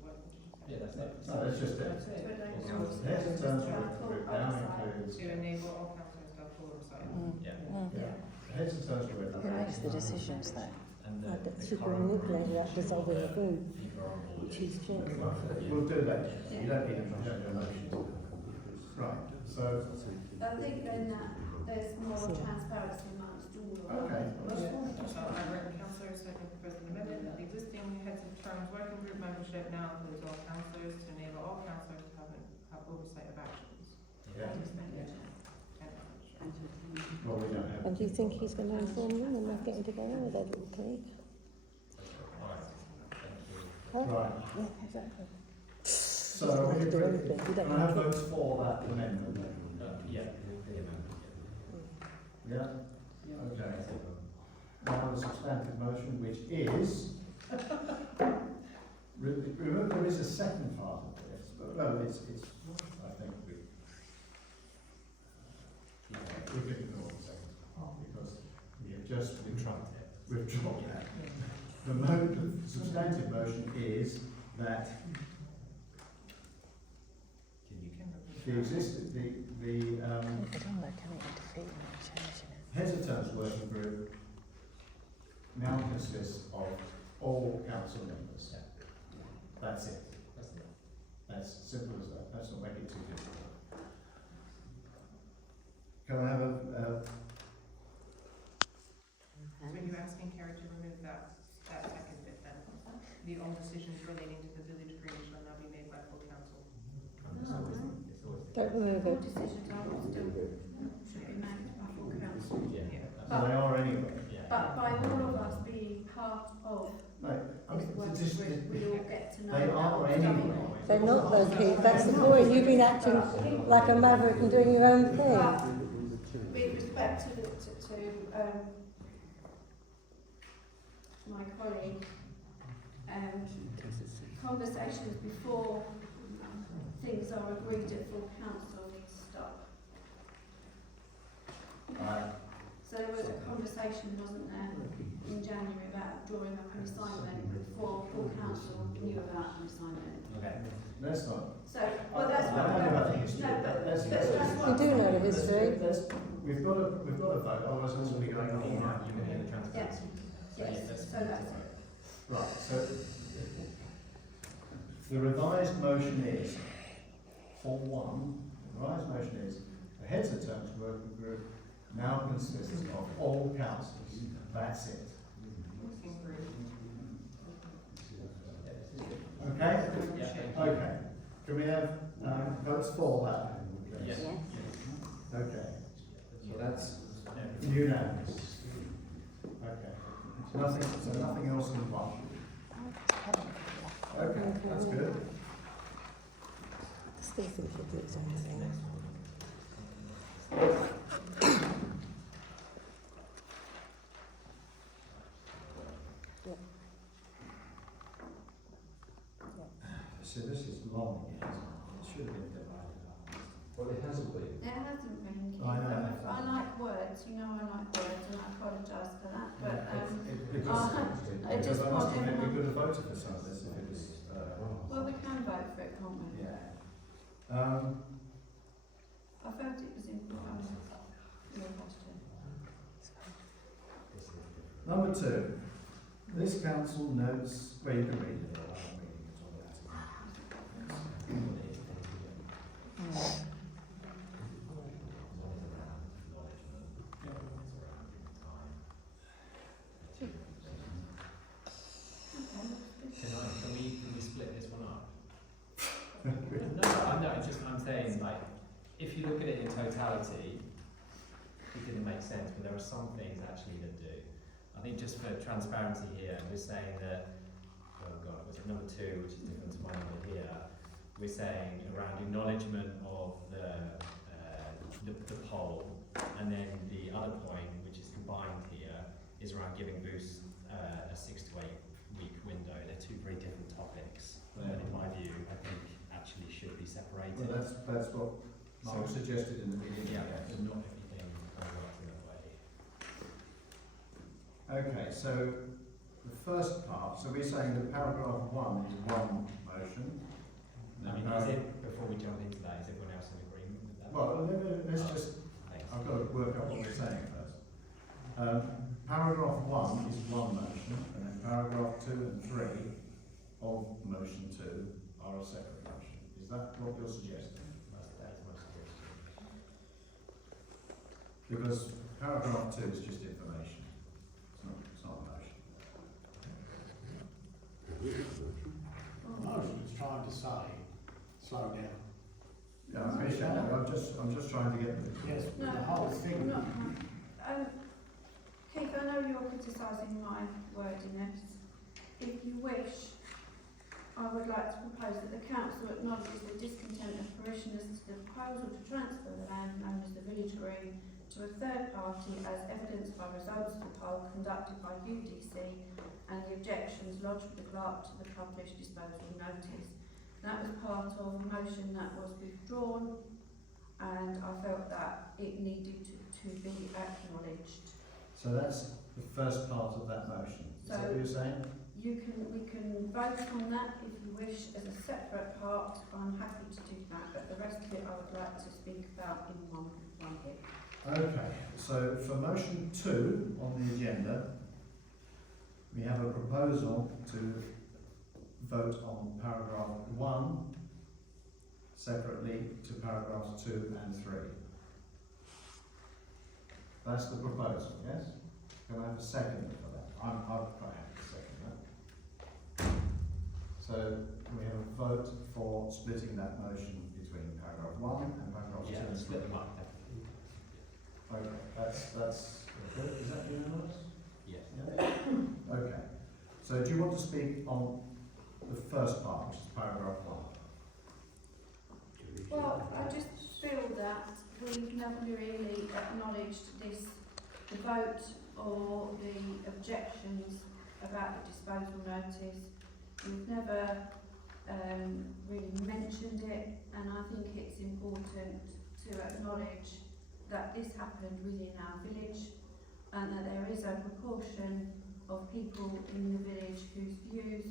What did you say? Yeah, that's it. No, that's just it. So they Yeah. all The heads of terms working group now includes, To enable all councillors to have full oversight. Yeah. yeah, the heads of terms working Who group. makes the decisions though? And That the should be current manipulated at dissolving the group, people are on board. which is chair. We'll do that. You don't need a motion. Right, so, I think then that there's more transparency amongst all of us. okay. So I've written councillors, second proposed amendment, that the existing heads of terms working group membership now includes all councillors to enable all councillors to have oversight of actions. Yeah. And Well, we don't have. And do you think he's going to inform them when they're getting together with their little clique? Right, Yeah, exactly. so are we agree? Can I have votes for that amendment then? Yeah, the amendment. Yeah? Okay. Now the substantive motion, which is, remember there is a second part of this, but no, it's, I think we can ignore the second part because we have just withdrawn that. The substantive motion is that the existing, If it on there, can it interfere in changing it? heads of terms working group now consists of all council members. That's it. That's simple as that. Let's not make it too difficult. Can I have So are you asking Kerry to remove that second bit then? The all decisions relating to the village green shall now be made by full council. Don't remove All it. decisions are still should be made by full council. so they are anyway. But by all of us being part of No, I this mean, working just, group, we all get to know they about are what's anyway. going on. They're not though, Pete. That's the point. You've been acting like a maverick and doing your own thing. But with respect to my colleague, conversations before things are agreed at full council stop. Right. So there was a conversation, wasn't there, in January about drawing up an assignment before full council knew about an assignment. Okay. That's not. So, well, that's what. I know about the history. No, but That's We do know the history. We've got to vote, otherwise this will be going on all night. You can hear the transparency. Yes, so that's it. Right, so the revised motion is, for one, the revised motion is, the heads of terms working group now consists of all councillors. That's it. Okay? Okay. Can we have votes for that? Yes. Okay. So that's unanimous. Okay. So nothing else in one. Okay, that's good. I still think he'll do his own thing. So this is long again, isn't it? It should have been divided up. Well, it hasn't been. It hasn't been, Keith. I know. I like words, you know I like words, and I apologise for that, but, I Because just I must want admit, we everyone, could have voted for some of this if it was, well, we can vote for it, can't we? yeah. I felt it was important. Your question. Number 2, this council notes, well, you can read it, I'm not reading it all that. Can we split this one up? No, I'm saying, like, if you look at it in totality, it didn't make sense, but there are some things actually that do. I think just for transparency here, we're saying that, oh God, was it number 2, which is different to my number here, we're saying around acknowledgement of the poll, and then the other point, which is combined here, is around giving Boost a 6 to 8 week window. They're 2 very different topics, but in my view, I think actually should be separated. Well, that's what Mark suggested in the beginning. Yeah, but not everything works in that way. Okay, so the first part, so we're saying that paragraph 1 is one motion. I mean, is it, before we jump into that, is everyone else in agreement with that? Well, let's just, Thanks. I've got to work out what we're saying first. Paragraph 1 is one motion, and then paragraph 2 and 3 of motion 2 are a separate motion. Is that what you're suggesting? That's my suggestion. Because paragraph 2 is just information. It's not a motion. Motion was trying to say, slow down. Yeah, I appreciate that. I'm just trying to get the... Yes, No, the whole thing. not, Keith, I know you're criticising my wordiness. If you wish, I would like to propose that the council acknowledges the discontent of parishioners to the proposal to transfer the land known as the Village Green to a third party as evidenced by results of the poll conducted by UDC and the objections lodged with the clerk to the published disposal notice. That was part of a motion that was withdrawn, and I felt that it needed to be acknowledged. So that's the first part of that motion. Is that what you're saying? We can vote on that if you wish as a separate part. I'm happy to do that, but the rest of it I would like to speak about in one hit. Okay, so for motion 2 on the agenda, we have a proposal to vote on paragraph 1 separately to paragraphs 2 and 3. That's the proposal, yes? Can I have a second for that? I'm quite happy to second that. So we have a vote for splitting that motion between paragraph 1 and paragraph 2 Yeah, and 3. split them up. Okay, that's good. Is that unanimous? Yes. Yeah? Okay. So do you want to speak on the first part, which is paragraph 1? Well, I just feel that we've never really acknowledged the vote or the objections about the disposal notice. We've never really mentioned it, and I think it's important to acknowledge that this happened within our village, and that there is a proportion of people in the village whose views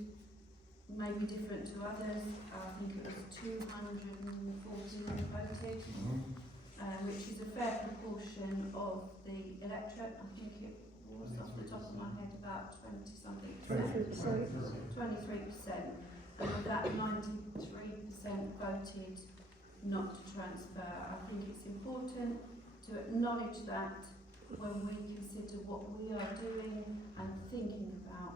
may be different to others. I think it was 240 voted, which is a fair proportion of the electorate. I think it was, off the top of my head, about 20-something percent. 23%. And of that, 93% voted not to transfer. I think it's important to acknowledge that when we consider what we are doing and thinking about.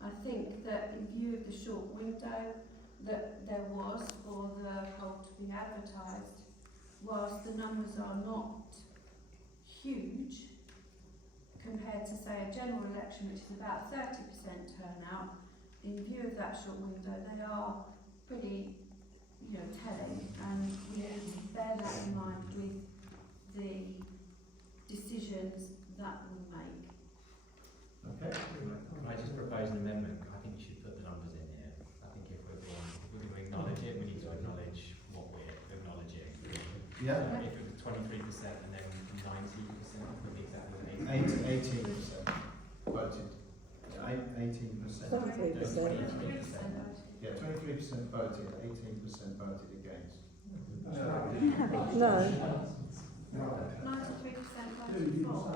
I think that in view of the short window that there was for the poll to be advertised, whilst the numbers are not huge compared to, say, a general election, which is about 30% turnout, in view of that short window, they are pretty, telling, and we need to bear that in mind with the Yeah, If it was 23% and then 90%, would be exactly the 18% voted. 18%. 23%. Yeah, 23% voted, 18% voted against. No. 93% voted for.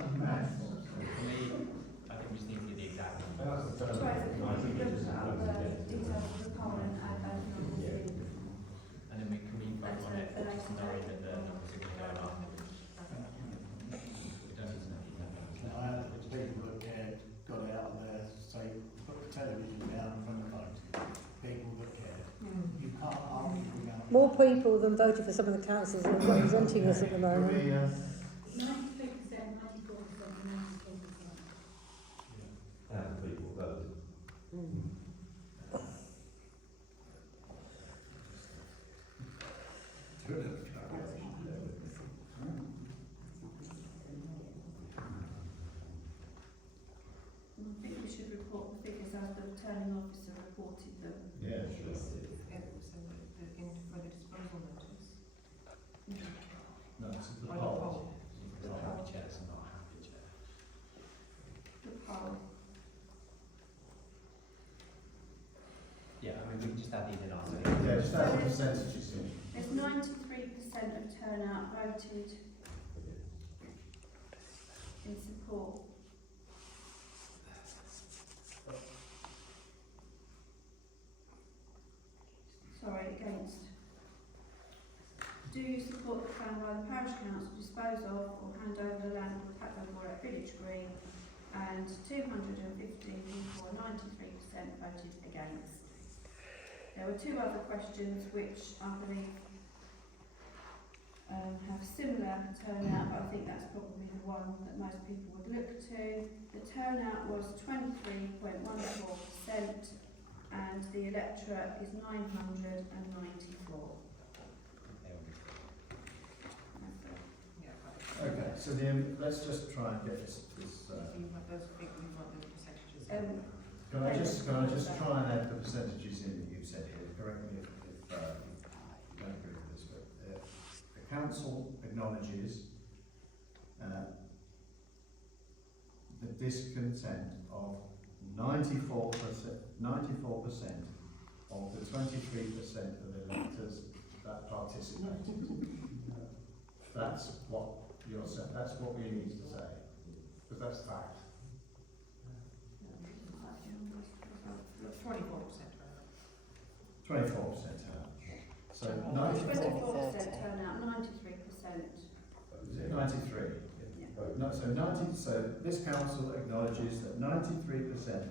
For me, I think we just need to get the exact numbers. So I think we look at the details of the poll and add those numbers in. And then we can vote on it, knowing that the numbers are going to go up. We don't need to know the exact numbers now. I had people that cared got out of there, say, put the television down from the vote. People that cared. You can't argue without. More people than voted for some of the councils that are representing us at the moment. 93%, 94%, and 94%. And people voted. I think we should report the figures as the returning officer reported them. Yeah, sure. So for the disposal notice. No, it's the Or the poll. poll. Happy chairs and not happy chair. The poll. Yeah, I mean, we can just add these in our Yeah, just add the percentages in. There's 93% of turnout voted in support. Sorry, against. Do you support the plan by the Parish Council to dispose of or hand over the land of Hatfield at Village Green? And 215 people, 93% voted against. There were two other questions which I believe have similar turnout, but I think that's probably the one that most people would look to. The turnout was 23.14% and the electorate is 994. Okay, so let's just try and get this. So you want those figures, you want those percentages. Can I just try and add the percentages in that you've said here? Correct me if you don't agree with this, but the council acknowledges the discontent of 94% of the 23% of electors that participated. That's what you're saying. That's what we need to say, because that's fact. 24%. 24% turnout. So 24% 94. turnout, 93%. Is it 93? No, so 90. So this council acknowledges that 93%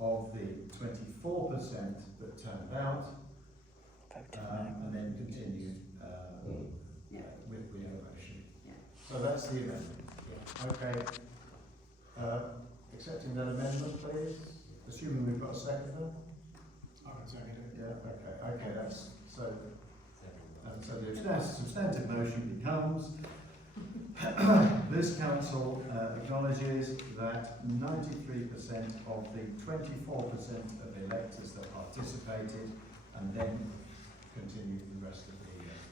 of the 24% that turned out, and then continued with the motion. So that's the amendment. Okay. Accepting that amendment, please. Assuming we've got a seconder. I can second it. Yeah. Okay. Okay. That's so. So the substantive motion becomes. This council acknowledges that 93% of the 24% of electors that participated, and then continued the rest of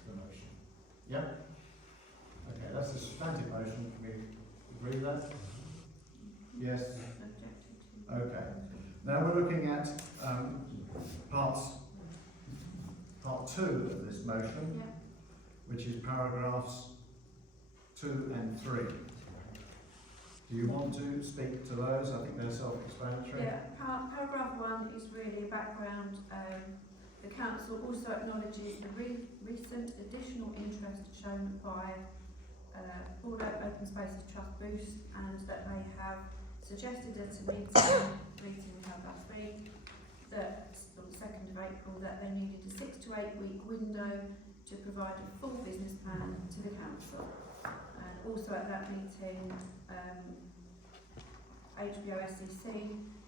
the motion. Yep. Okay, that's a substantive motion. Can we agree with that? Yes. Okay. Now we're looking at part 2 of this motion, which is paragraphs 2 and 3. Do you want to speak to those? I think they're self-explanatory. Yeah, paragraph 1 is really a background. The council also acknowledges the recent additional interest shown by All Open Spaces Trust Boost, and that they have suggested at a meeting we had last week, that on the 2nd of April, that they needed a 6 to 8 week window to provide a full business plan to the council. And also at that meeting, HBO SEC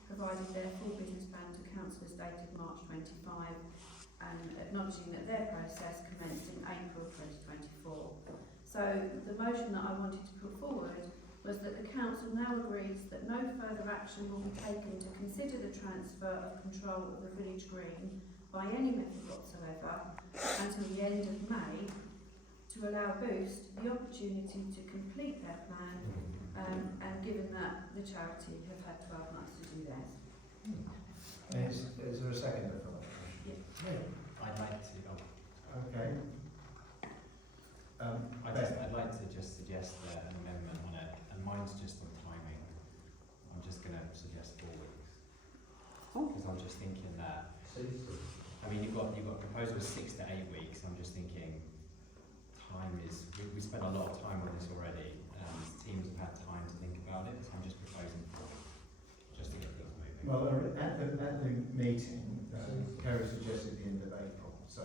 provided their full business plan to councillors dated March 25, and acknowledging that their process commenced in April 2024. So the motion that I wanted to put forward was that the council now agrees that no further action will be taken to consider the transfer of control of the village green by any method whatsoever until the end of May to allow Boost the opportunity to complete their plan, and given that the charity have had 12 months to do theirs. Is there a second for that? I'd like to. Okay. I'd like to just suggest an amendment on it, and mine's just on timing. I'm just going to suggest 4 weeks, because I'm just thinking that. I mean, you've got a proposal of 6 to 8 weeks. I'm just thinking time is. We spent a lot of time on this already. Teams have had time to think about it, so I'm just proposing 4 weeks, just to get things moving. Well, at the meeting, Kerry suggested the end of April, so.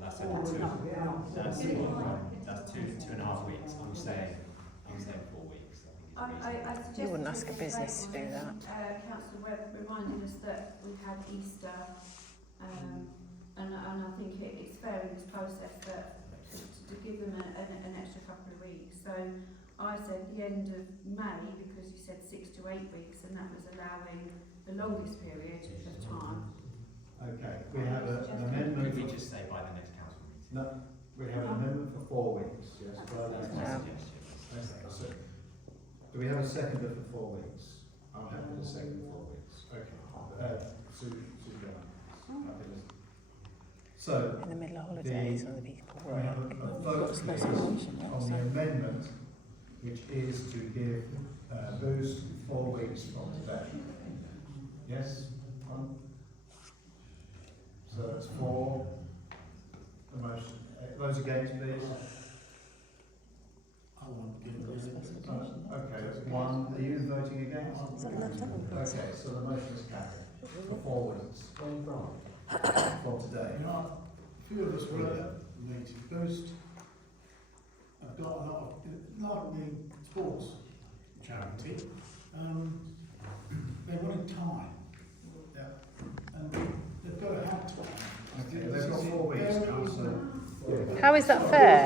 That's only that's 2.5 weeks. I'm saying 4 weeks. I suggest You wouldn't ask a that business to do that. Councillor Webb reminded us that we had Easter, and I think it's fair in this process that to give them an extra couple of weeks. So I said the end of May, because you said 6 to 8 weeks, and that was allowing the longest period of time. Okay, we have an amendment. Could we just say by the next council meeting? No, we have an amendment for 4 weeks, yes. That's my suggestion. Okay, so, do we have a seconder for 4 weeks? I'll have a second for 4 weeks. Okay. Sue Jones. So, In the middle of holidays, other people we have work. a vote please, on the amendment, which is to give Boost 4 weeks from today. Yes? One? So that's 4. The motion. Those against, please. I want to give it Okay, that's 1. Are you voting against? Is that left hand? Okay, so the motion is carried for 4 weeks from today. A few of us were at the meeting. Boost have got a lot of, like the sports charity, they wanted time. Yeah. And they've got to have time. Okay, they've got 4 weeks now, so. How is that fair?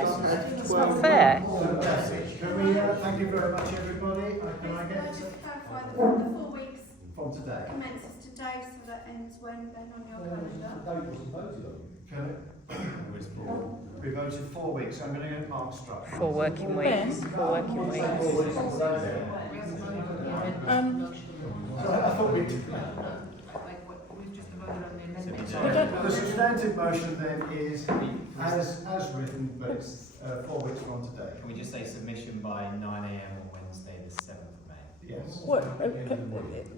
It's not fair. Can we, thank you very much everybody. Can I Can I get just clarify the 4 weeks from today? commences today, so that ends when then on your calendar? Can it? We voted 4 weeks. I'm going to get Mark struck. 4 working weeks. 4 working weeks. So I thought we did. We've just voted on the amendment. The substantive motion then is as written, but it's 4 weeks from today. Can we just say submission by 9 AM on Wednesday the 7th of May? Yes. What,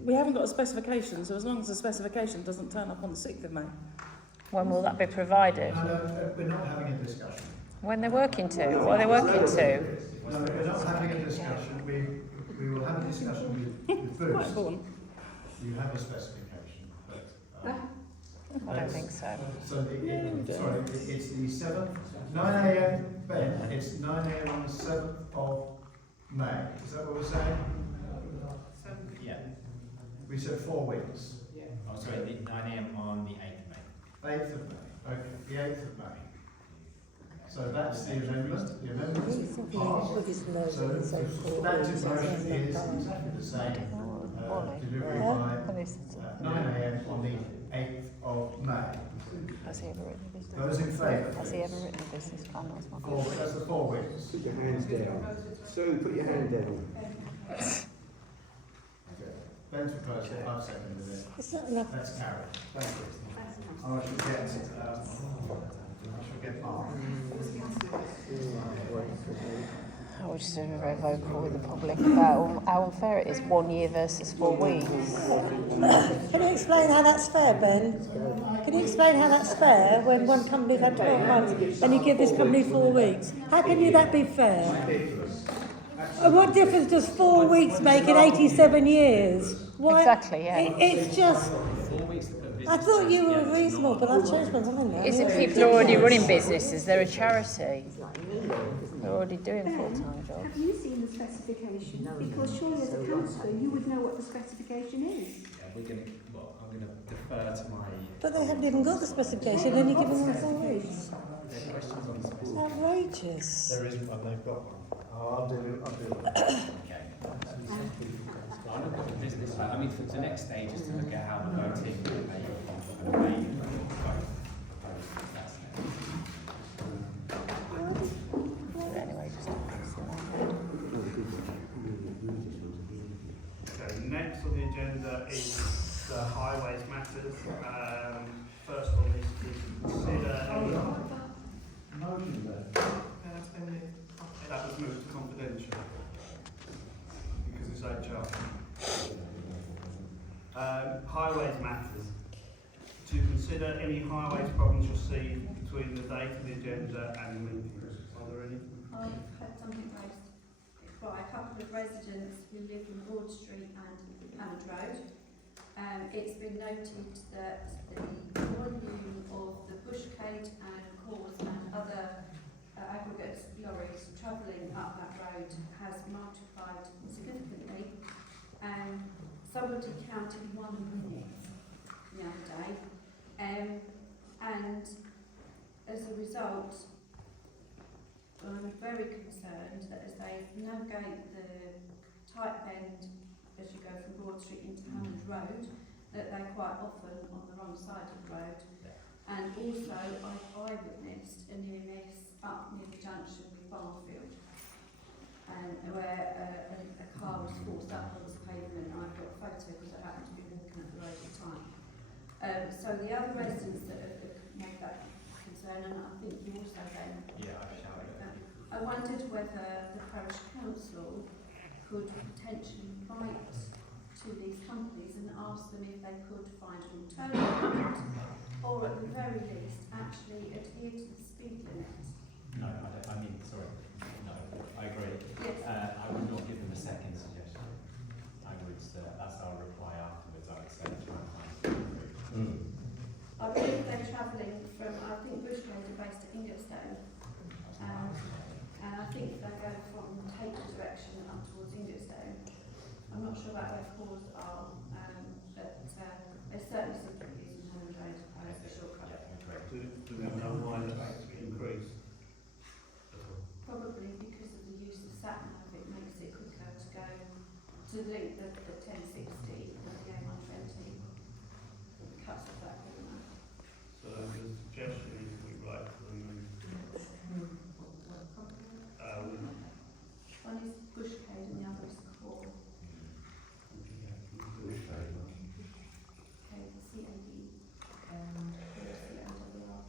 we haven't got a specification, so as long as the specification doesn't turn up on the 6th of May. When will that be provided? No, we're not having a discussion. When they're working to? What are they working to? No, we're not having a discussion. We will have a discussion with Boost. Quite important. You have a specification, but I don't think so. so it's the 7th, 9 AM. Ben, it's 9 AM on the 7th of May. Is that what we're saying? Yeah. We said 4 weeks. Oh, sorry, 9 AM on the 8th of May. 8th of May. Okay, the 8th of May. So that's the amendment. The amendment is passed. So the substantive motion is exactly the same. Delivery by 9 AM on the 8th of May. Has he ever written a business? Those in favour? Has he ever written a business plan? That's my 4 question. That's the 4 weeks. Put your hands down. Sue, put your hand down. Okay. Ben's proposal, I've seconded it. It's not enough. That's carried. Thank you. I shall get Mark. I would just be very vocal with the public about how unfair it is, 1 year versus 4 weeks. Can you explain how that's fair, Ben? Can you explain how that's fair when one company's had 12 months and you give this company 4 weeks? How can that be fair? And what difference does 4 weeks make in 87 years? Why? Exactly, yeah. It's just... I thought you were reasonable, but I've changed my mind now. Is it people are already running businesses? They're a charity. They're already doing full-time jobs. Have you seen the specification? Because surely as a councillor you would know what the specification is. Yeah, I'm going to defer to my... But they haven't even got the specification and you're giving them 4 weeks. questions on the It's specification. outrageous. There isn't one, they've got one. I'll do it. Okay. I'll look at the business. I mean, for the next stage is to look at how the voting may both. That's next. the highways matters. First on this is consider any... Motion there. That's been moved. That was moved to confidential because it's HR. Highways matters. To consider any highways problems received between the date of the agenda and the meeting. Are there any? I've had something raised by a couple of residents who live in Broad Street and Hammond Road. It's been noted that the volume of the bushcade and cores and other aggregate lorries travelling up that road has multiplied significantly. Somebody counted 1 minute the other day, and as a result, I'm very concerned that as they navigate the tight bend as you go from Broad Street into Hammond Road, that they're quite often on the wrong side of the road. And also, I witnessed a near miss up near the junction with Barfield, where a car was forced up on the pavement. I've got a photo because I happened to be walking at the road at the time. So the other residents that have made that concern, and I think you also then, I wondered whether the Parish Council could potentially write to these companies and ask them if they could find an alternative route, or at the very least actually adhere to the speed limit. No, I mean, sorry. No, I agree. Yes. I would not give them a second suggestion. I would, that's our reply afterwards, I would say, try and find something. I believe they're travelling from, I think Bushcade are based at Ingatstone, and I think they go from Tate direction up towards Ingatstone. I'm not sure about where cores are, but they're certainly simply using Hammond Road as a shortcut. Do we know why that's increased? Probably because of the use of sat-nav, it makes it quicker to go to link the 1060 and the A120. Cuts off that corner. So the suggestion is we write to them and one is Bushcade and the other is Core. Okay, CAD and CAWR.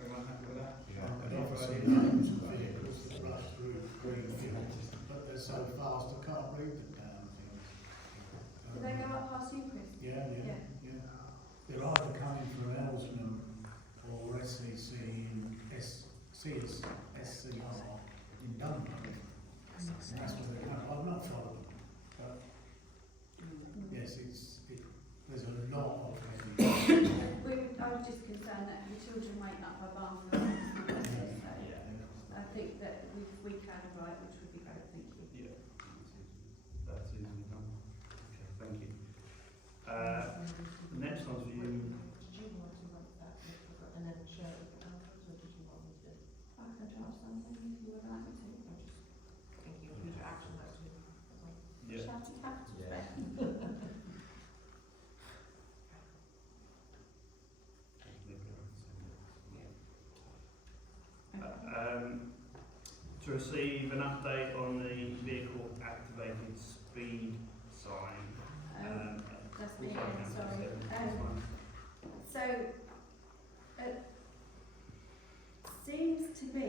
Everyone happy with that? And obviously loads of vehicles that rush through Greenfield, but they're so fast I can't read them down things. Do they go up past you, Chris? Yeah. They're either coming from Elsnham or SCC in SCR in Dunbar. And that's where they're coming. I've not followed them, but yes, there's a lot of heavy. I was just concerned that the children waiting up by Barfield. So I think that we can write, which would be great. Thank you. Yeah, that's easily done. Okay, thank you. The next one's for you. Did you want to write that and then share it with the councils, or did you want me to? I can draft something if you would like me to. I'm just thinking of future action actually. Yeah. Shouting capitals there. To receive an update on the vehicle activated speed sign. That's me again, sorry. So, it seems to me,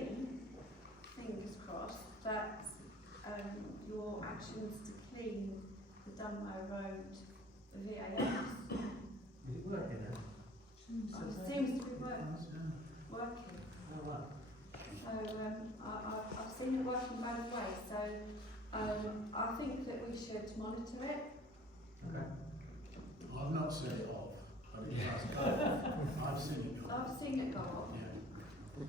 fingers crossed, that your actions to clean the Dunmow Road VAS Is it working now? seems to be working. Oh, wow. So I've seen it working both ways. So I think that we should monitor it. Okay. I've not set it off, but it has gone off. I've seen it go off. I've seen it go off. Yeah.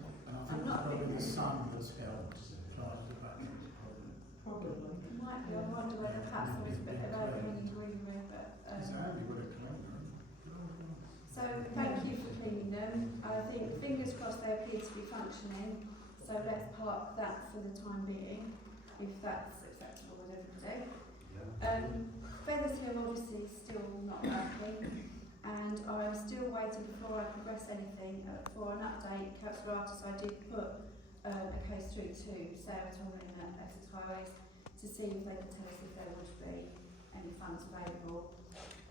And I think it's probably the sun that's helped charge the batteries, probably. It might be. I wonder whether perhaps there is a bit of overhanging greenery, but. It's only got a clean. So thank you for cleaning them. I think fingers crossed they appear to be functioning. So let's park that for the time being, if that's acceptable with everybody. Feathers Hill obviously still not working, and I'm still waiting before I progress anything for an update. Councillor Artis, I did put a case through to Sarah Tomlin at Essex Highways to see if they could tell us if there would be any funds available.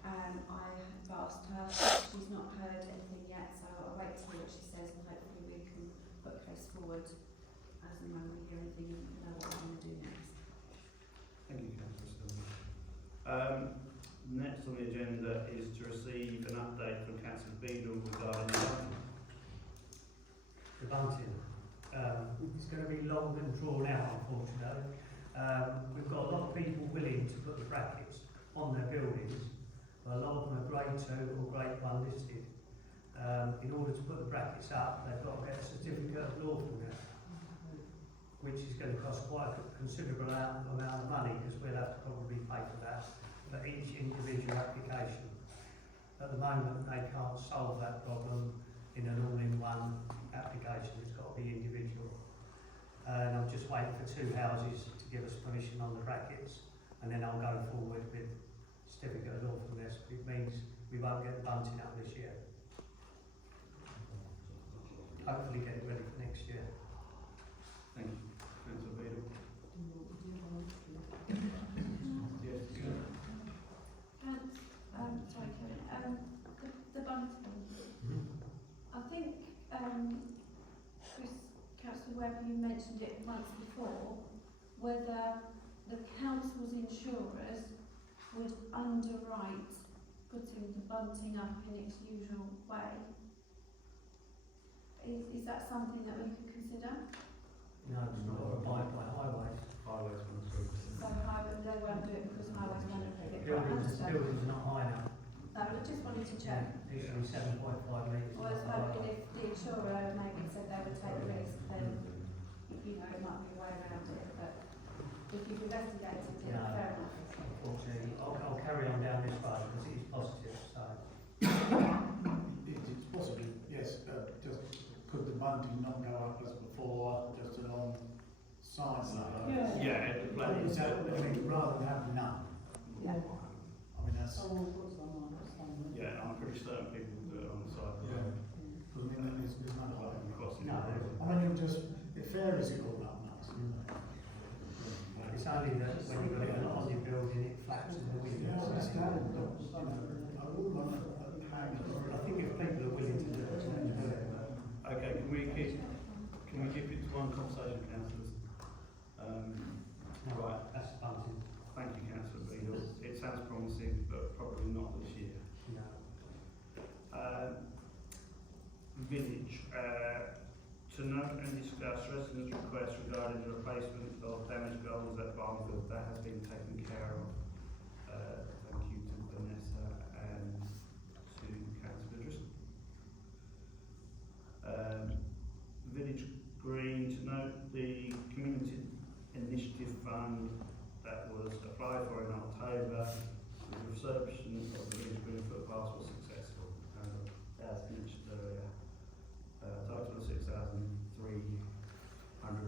I have asked her, she's not heard anything yet, so I'll wait to hear what she says and hopefully we can put a case forward as and when we hear anything and know what we're going to do next. Thank you, Councillor Stillman. Next on the agenda is to receive an update from Councillor Beadle regarding the bunting. It's going to be long and drawn out, unfortunately. We've got a lot of people willing to put the brackets on their buildings, but a lot of them are grade 2 or grade 1 listed. In order to put the brackets up, they've got to get a certificate of lawfulness, which is going to cost quite a considerable amount of money, because we'll have to probably pay for that for each individual application. At the moment, they can't solve that problem in an all-in-one application. It's got to be individual. And I'm just waiting for 2 houses to give us permission on the brackets, and then I'll go forward with certificate of lawfulness. It means we won't get the bunting up this year. Hopefully get it ready for next year. Thank you. Councillor Beadle. Sorry, Kevin. The bunting. I think, Councillor Webb, you mentioned it once before, whether the council's insurers would underwrite putting the bunting up in its usual way. Is that something that we could consider? No, it's not abide by highways. Highways one. So they won't do it because highways won't approve it. Buildings are not high enough. No, I just wanted to check. It should be 7.5 metres. I was hoping if the insurer maybe said they would take the risk, then, you know, it might be a way around it, but if you've investigated it, No. fair enough. Unfortunately, I'll carry on down this road because it is positive, so. It's possible, yes, just could the bunting not go up as before, just along sides like that? Yeah, the plan is. I mean, rather than having none. Yeah. I mean, that's. Yeah, I'm pretty certain people will do it on the side. Yeah. Because I mean, there's none of that. Crossing. No, I mean, it'll just, the fairies it all up nice, isn't it? it's only that when you've got it on your building, it flaps in the wind. Yeah, I understand, but, you know, I wouldn't want to hang it. I think if people are willing to do it, then do it. Okay, can we keep it to one conversation, councillors? Right. That's bunting. Thank you, Councillor Beadle. It sounds promising, but probably not this year. No. Village. To note and discuss residents' requests regarding the replacement of damaged goals at Barnfield. That has been taken care of. Thank you to Vanessa and to Councillor Driscoll. Village Green. To note the Community Initiative Fund that was applied for in October. The refurbishment of the Village Green footpaths was successful. As mentioned earlier, total of 6,300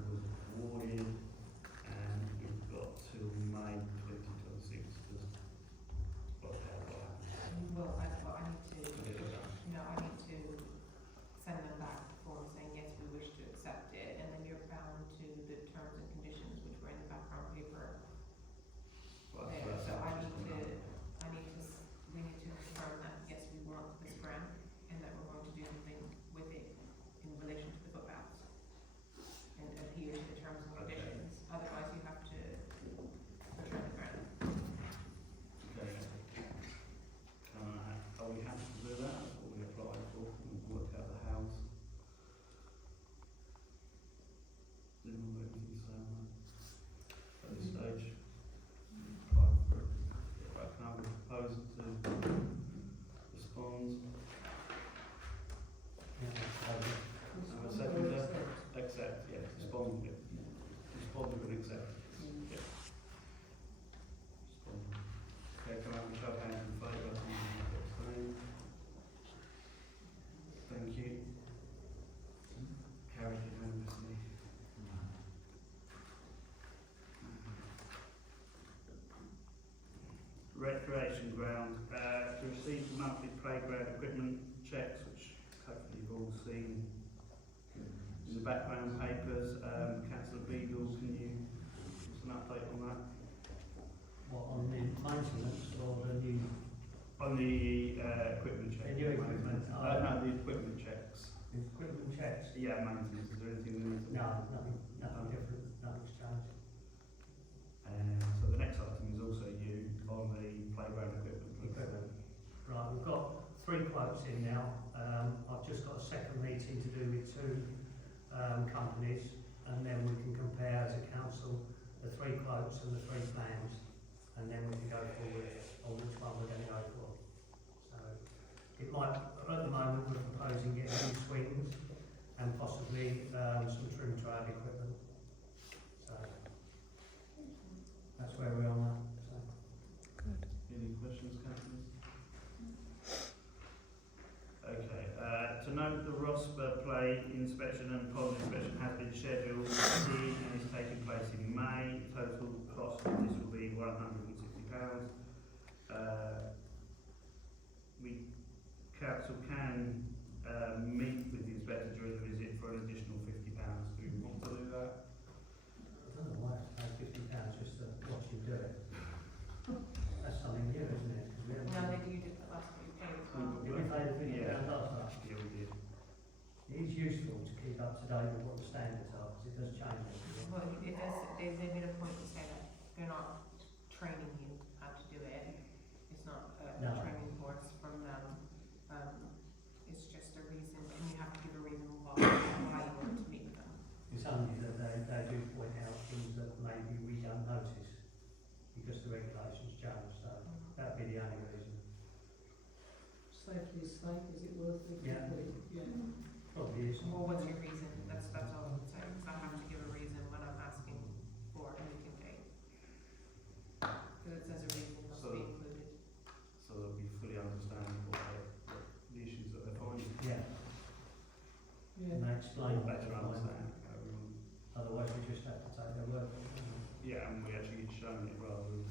was awarded, and we've got till May 2026 to work out what happens. Well, I need to send them back the form saying, yes, we wish to accept it, and then you're bound to the terms and conditions which were in the background paper Well, there. that's So we need to confirm that, yes, we want this grant, and that we're going to do something with it in relation to the footpaths and adhere to the terms and conditions. Otherwise, you have to return the grant. Okay. Are we happy to do that? That's what we applied for. We've worked out the house. Didn't we anything to say on that? At this stage, applied for it. Right, can I have a proposal to respond? Have a second there? Accept, yes. Respond with an accept. Yeah. Respond. Okay, can I have a show of hands in favour? Thank you. Carried unanimously. Recreation ground, to receive monthly playground equipment checks, which hopefully you've all seen in the background papers. Councillor Beadle, can you give us an update on that? What, on the maintenance or the new? On the equipment check. The new equipment. No, the equipment checks. Equipment checks? Yeah, maintenance. Is there anything we need to No, nothing different, nothing's changed. So the next item is also you on the playground equipment. Equipment. Right, we've got 3 quotes in now. I've just got a second meeting to do with 2 companies, and then we can compare as a council the 3 quotes and the 3 plans, and then we can go forward on which one we're going to go for. So it might, at the moment, we're proposing getting new swings and possibly some trim trail equipment. So that's where we are now. So. Any questions, councillors? Okay. To note, the Rosper Play inspection and pond inspection has been scheduled and is taking place in May. Total cost of this will be £160. We council can meet with the inspector during the visit for an additional £50. Do you want to do that? I don't know why I pay £50 just to watch you do it. That's something new, isn't it? Because we haven't. No, they do it last week, paid as well. Did we pay the £50 Yeah. last time? Yeah, we did. It is useful to keep up to date with what the standards are, because it does change. Well, it does, they made a point to say that they're not training you how to do it. It's not a No. training course from them. It's just a reason, and you have to give a reason why you want to meet with them. It's only that they do point out things that maybe we don't notice, because the regulations change, so that'd be the only reason. Safety is safe, is it worth it? Yeah. Yeah. Probably is. Well, what's your reason? That's all I'm saying, because I have to give a reason when I'm asking for a meeting date. Because it says a reason must be included. So that we fully understand what the issues that they're finding. Yeah. Yeah. And they explain what Better they're finding. understand how everyone. Otherwise we just have to take their word for it. Yeah, and we actually get shown it rather than.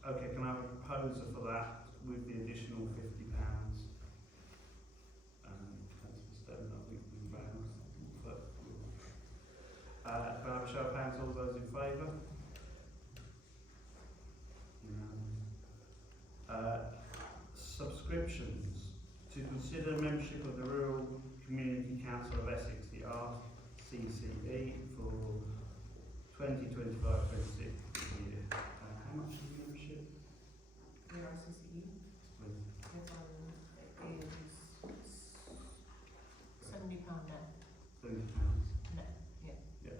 Okay, can I have a proposer for that with the additional £50? Councillor Stone, I think we ran. But can I have a show of hands, all those in favour? Subscriptions. To consider membership of the Rural Community Council of Essex, the RCCE, for 2025-26 year. How much is the membership? The RCCE, With it's £70 net. £30. Net, yeah.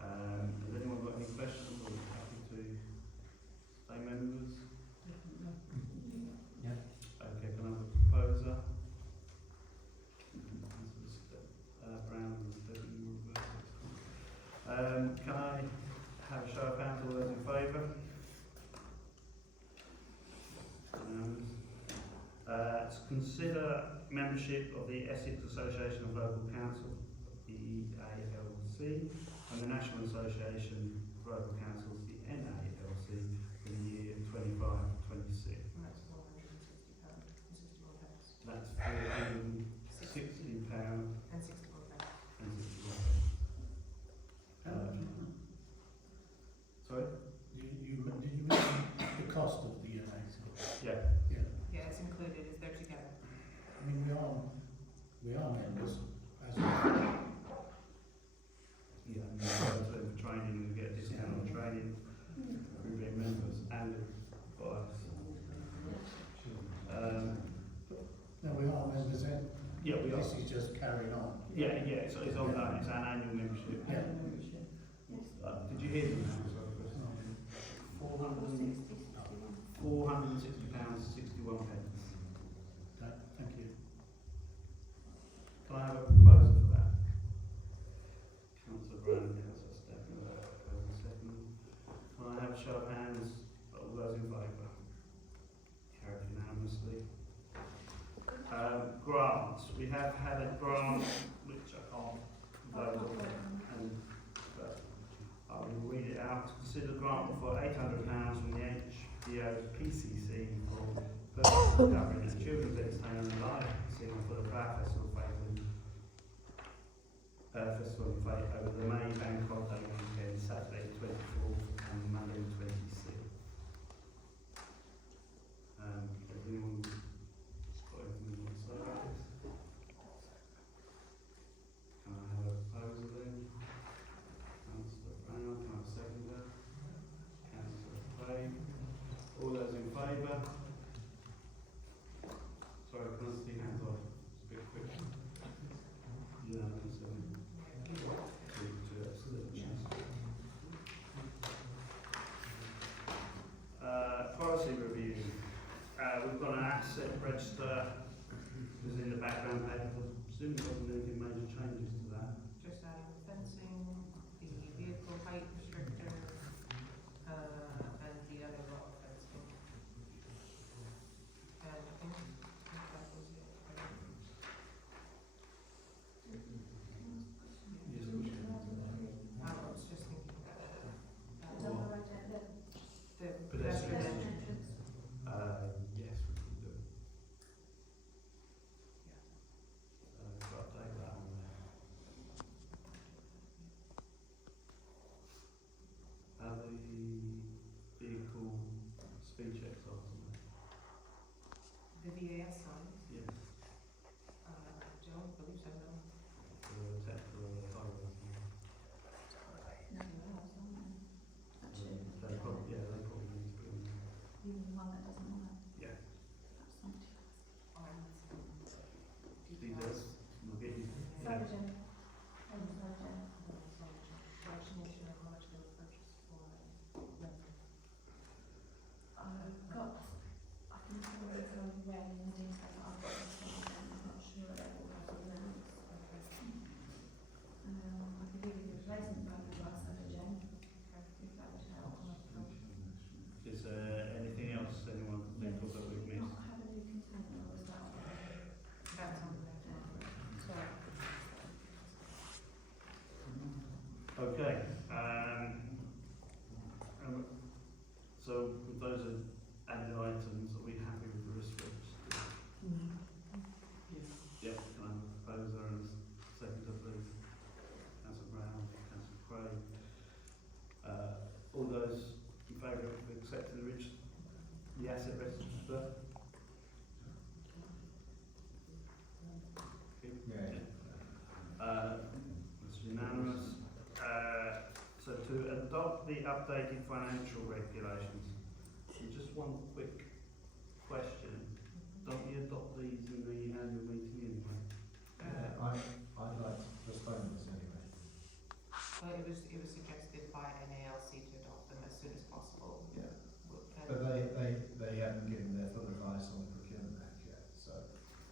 Has anyone got any questions or happy to stay members? Yeah. Okay, can I have a proposer? Brown and Stephen. Can I have a show of hands, all those in favour? To consider membership of the Essex Association of Local Council, the ALC, and the National Association of Local Councils, the NALC, for the year 25-26. And that's £460 and 61 pence. That's £460 And 61 pence. and 61 sorry? Did you mention the cost of the UNAC? Yeah. Yeah, it's included, it's there together. I mean, we are members, as Yeah, and we go to them for training and get a discount on training. We've been members and advice. no, we are members then. Yeah, we are. This is just carrying on. Yeah, it's on that. It's an annual membership. Yeah. Did you hear them? £460.61. No, thank you. Can I have a proposer for that? Councillor Brown, Councillor Stephen, second. Can I have a show of hands? All those in favour? Carried unanimously. Grants. We have had a grant which I can't vote on, but I will read it out. Consider grant for £800 from the HBO PCC for purposes covering the children's entertainment and live cinema for the Flower Festival Festival of Faith over the May Bank Holiday weekend Saturday 24th and Monday 26th. Has anyone got anything to say about this? Can I have a proposer then? Councillor Brown, can I have a seconder? Councillor Craig. All those in favour? Sorry, can I see hands off? It's a bit quick. Unanimous, two abstentions. Policy review. We've got an asset register, because in the background paper, I presume there wasn't anything major changes to that. Just adding the fencing, the vehicle height restrictor, and the other lot fencing. And I think that was it. I was just thinking the Pedestrian. entrance. Yes, we can do it. Got to take that on there. Are the vehicle speed checks on there? The VAS sign, Yes. don't believe so, no. The technical highway. They probably, yeah, they probably need to be on there. Even the one that doesn't work. Yeah. That's something. Details, we'll get you. Sargent. Vaccination of how much they were purchased for. I've got, I can tell you from when the details that I've got this one, I'm not sure that will have the amounts. I could give you the replacement value by Sargent, if that would help. Is there anything else anyone can think of that we've missed? Not have a new container, or was that? That's on there. Sorry. Okay, so with those added items, are we happy with the risk register? Yep, can I have a proposer and seconder please? Councillor Brown, Councillor Craig. All those in favour of accepting the asset register? It's unanimous. So to adopt the updated financial regulations, just one quick question. Don't we adopt these in the annual meeting anyway? I'd like to postpone this anyway. Well, it was suggested by NALC to adopt them as soon as possible. Yeah. And But they haven't given their full advice on the procurement act yet, so.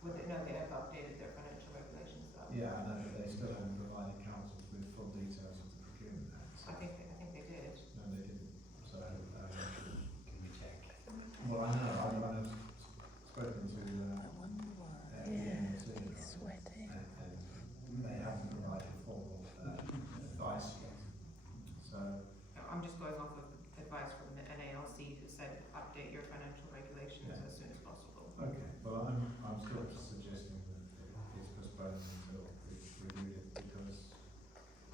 would they, no, they have updated their financial regulations though. Yeah, I know, but they still haven't provided council with full details of the procurement act. So. I think they did. No, they didn't. So, Can we check? well, I know, I've spoken to Sweaty. and they haven't provided formal advice yet. So, I'm just going off of advice from the NALC who said update your financial regulations Yeah. as soon as possible. okay, well, I'm still suggesting that it's postponed until we've reviewed it because.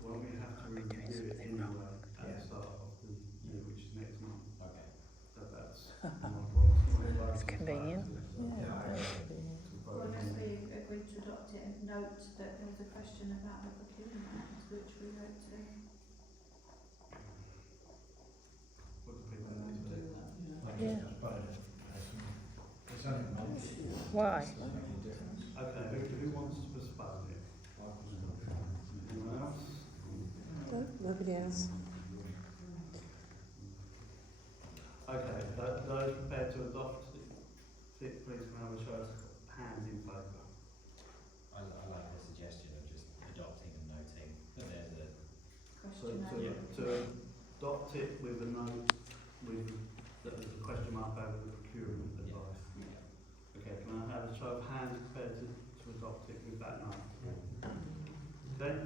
Well, we have to review it anyway at the start of the year, which is next month. Okay. So that's one point. It's convenient. Yeah, I agree. Well, unless we agreed to adopt it and note that there was a question about the procurement act, which we wrote to. What do people need to do? Yeah. It's only a month. Why? Okay, who wants to postpone it? Anyone else? No, nobody else. Okay, those prepared to adopt it, please can I have a show of hands in favour? I like the suggestion of just adopting and noting that there's a So Question to adopt it with a note, with that there's a question mark over the procurement advice. Okay, can I have a show of hands prepared to adopt it with that note? Okay?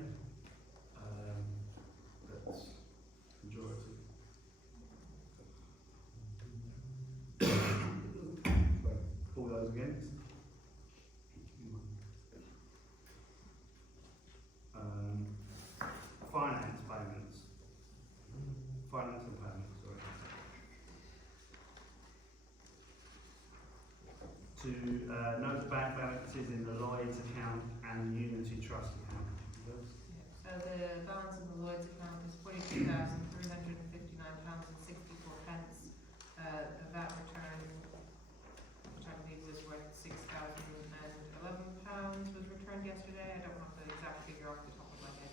That's majority. All those against? Finance payments. note the bank balances in the Lloyds account and the Unity Trust account. So the balance in the Lloyds account is £42,359.64. The VAT return, which I believe was worth £6,011, was returned yesterday. I don't have the exact figure off the top of my head.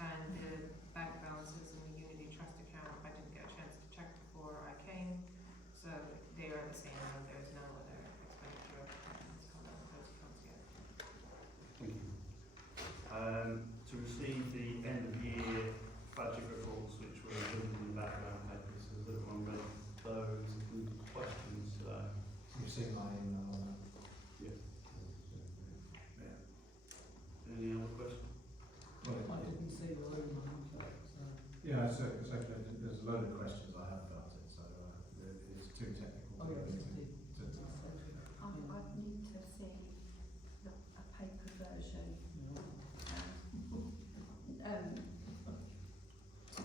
And the bank balances in the Unity Trust account, I didn't get a chance to check before I came. So they are the same, and there's no other expenditure that's come out of those accounts yet. Thank you. To receive the end of year budget reports, which were included in the background papers, has everyone read those? Any questions today? You've seen my email on that. Yeah. Any other questions? I didn't see your email, so. Yeah, so there's a load of questions I have about it, so it's too technical. Oh, yes, to- indeed. I need to see a paper version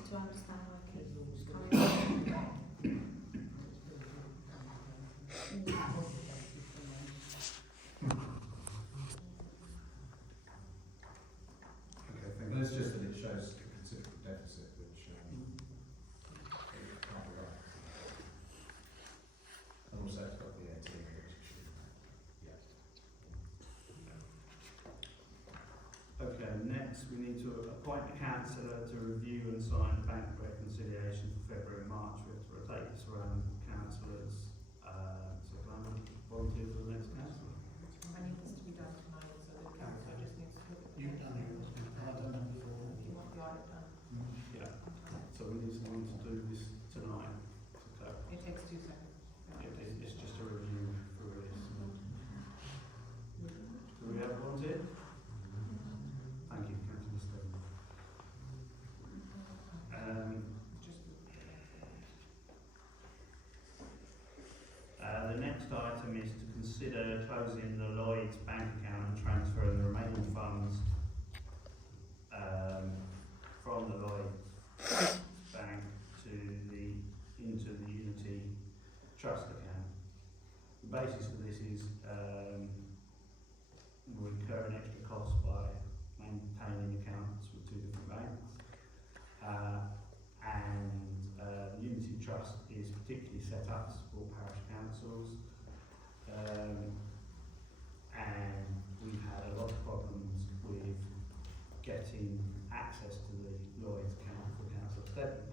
to understand like it's coming. Okay, thank you. It's just that it shows a considerable deficit, which it can't be right. And also it's got the 18, which it should yeah. Okay, next we need to appoint a councillor to review and sign the bank reconciliation for February and March. We have to rotate this around councillors. So can I volunteer for the next councillor? I need this to be done tonight, so the council just needs to look at the. You've done yours, I've done it before. If you want the audit done. Yeah. So we need someone to do this tonight. So It takes 2 seconds. it's just a review for this. Do we have a volunteer? Thank you, Councillor Stone. The next item is to consider closing the Lloyds bank account and transferring the remaining funds from the Lloyds bank into the Unity Trust account. The basis for this is we incur an extra cost by maintaining accounts with 2 different banks, and the Unity Trust is particularly set up to support parish councils, and we've had a lot of problems with getting access to the Lloyds account for Councillor Stebbin.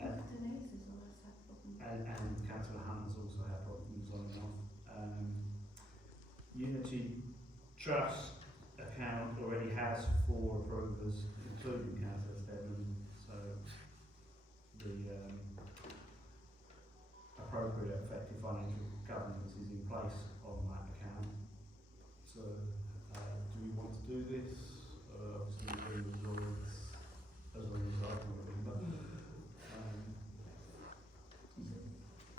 Denise has always had problems. And Councillor Hunt has also had problems on and off. Unity Trust account already has 4 approvers, including Councillor Stebbin, so the appropriate effective financial governance is in place on that account. So, do we want to do this? Obviously, we're doing the Lords as long as I can remember.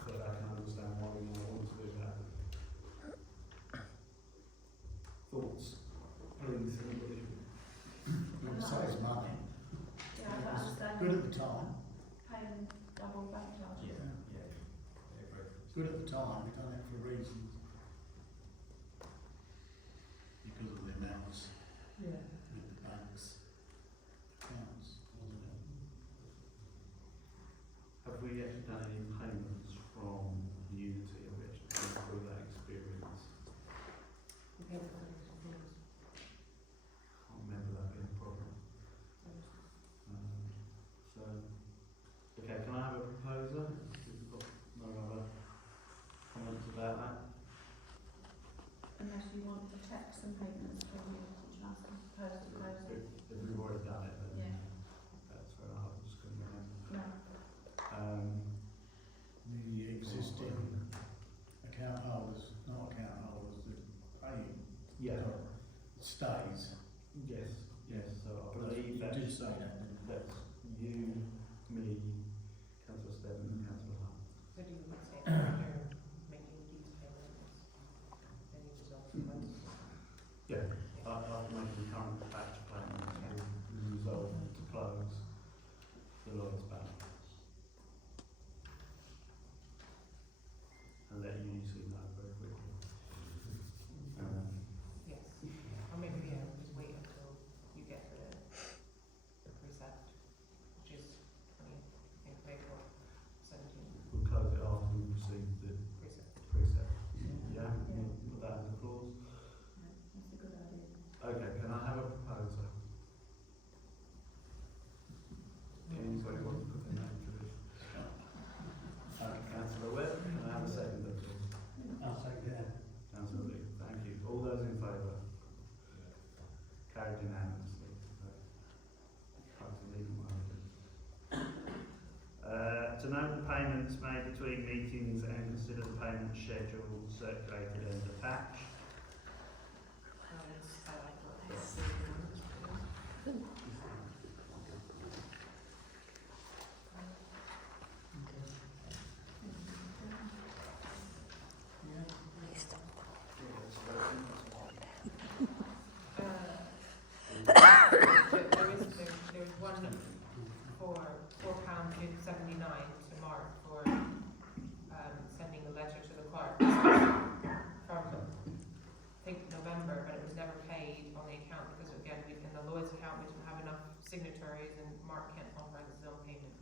So I can understand why we might want to do that. Thoughts? Please, anybody? It saves money. Yeah, I don't understand. Good at the time. Paying double bank charges. Good at the time, we've done it for reasons. Because of the amounts Yeah. with the bank's accounts, wasn't it? Have we actually done any payments from Unity? Have we actually gone through that experience? Can't remember that being a problem. So, okay, can I have a proposer? We've got no other comments about that? Unless you want the checks and payments for the Unity Trust as opposed to closing. If we've already done it, then Yeah. that's fair enough. I just couldn't remember. No. The existing account holders, not account holders, that pay Yeah. stays. Yes, yes. So I believe You that's, did say that, didn't you? that's you, me, Councillor Stebbin, and Councillor Hunt. So do you want to say that you're making these payments? Then you resolve the funds? Yeah. After making the current batch payments, we resolve to close the Lloyds Bank. And let you see that very quickly. payments made between meetings and consider the payment schedule circulated and attached. There's one for £4.79 to Mark for sending a letter to the clerk from, I think, November, but it was never paid on the account because, again, in the Lloyd's account we didn't have enough signatories and Mark can't authorize his own payment.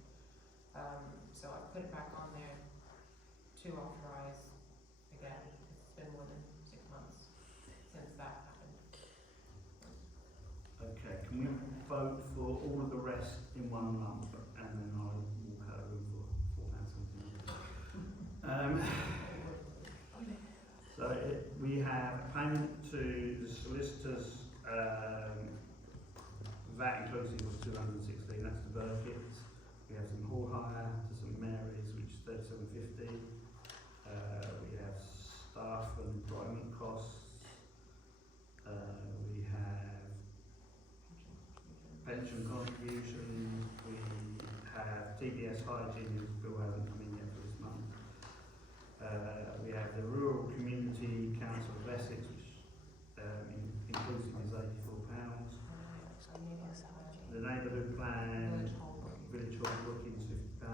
So I put it back on there to authorize again. It's been more than 6 months since that happened. Okay, can we vote for all of the rest in one lump and then I'll walk over for £4 something. So we have payment to the solicitors, VAT inclusive of 216, that's to Burkitt's. We have some hall hire to St Mary's, which is 37.50. We have staff and employment costs. We have pension contributions. We have TBS hygiene, whose bill hasn't come in yet for this month. We have the Rural Community Council of Essex, which inclusive is £84. The Neighbourhood Plan, Village Hall bookings £50,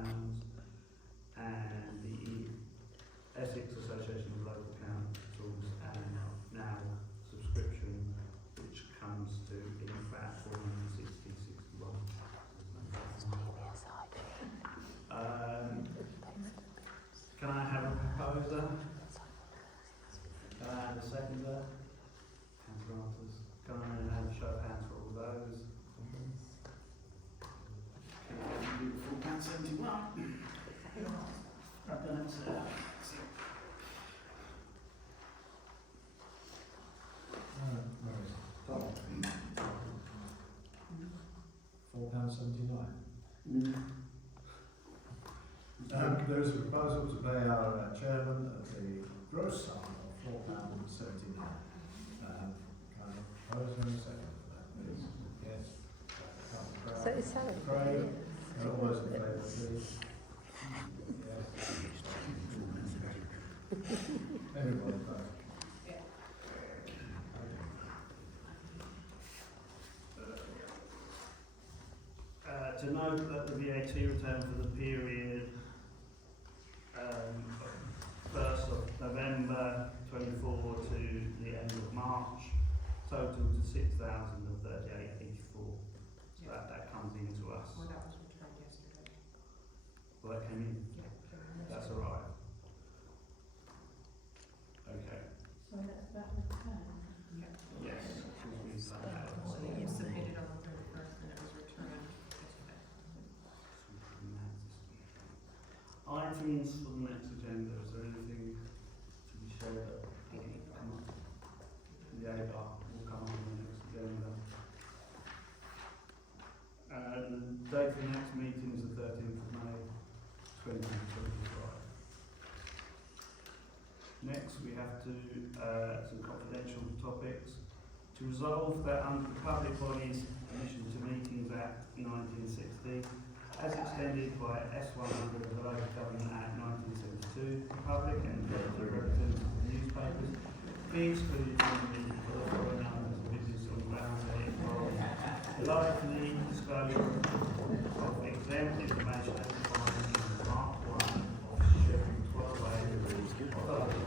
and the Essex Association of Local Councils and now subscription, which comes to in fact £460.61. Can I have a proposer? Can I have a seconder? Councillor Arthurs. Can I have a show of hands for all those? Can I do £4.71? I've done it. £4.79. There is a proposal to pay our chairman the gross sum of £4.79. Can I propose in a second for that, please? Yes. So it's salary. Craig, all those in favour, please? Yes. Everybody vote. To note that the VAT return for the period 1st of November 24 to the end of March totaled to 6,038.84. So that comes into us. Well, that was returned yesterday. Well, that came in. Yeah. That's all right. Okay. So that's that return. Yes. We've done that. So you submitted on the 31st and it was returned yesterday. Items for the next agenda. Is there anything to be shared that will come up? The ABAR will come up on the next agenda. The date for the next meeting is the 13th of May 2025. Next we have to some confidential topics. To resolve that under the Public Bodies Admission to Meetings Act 1960, as extended by S100 of the Local Government Act 1972, the public and elected representatives of the newspapers be excluded from the meeting for the following numbers of business on grounds that involve the likely disclosure of exempt information as defined in Part 1 of Schedule 12A of the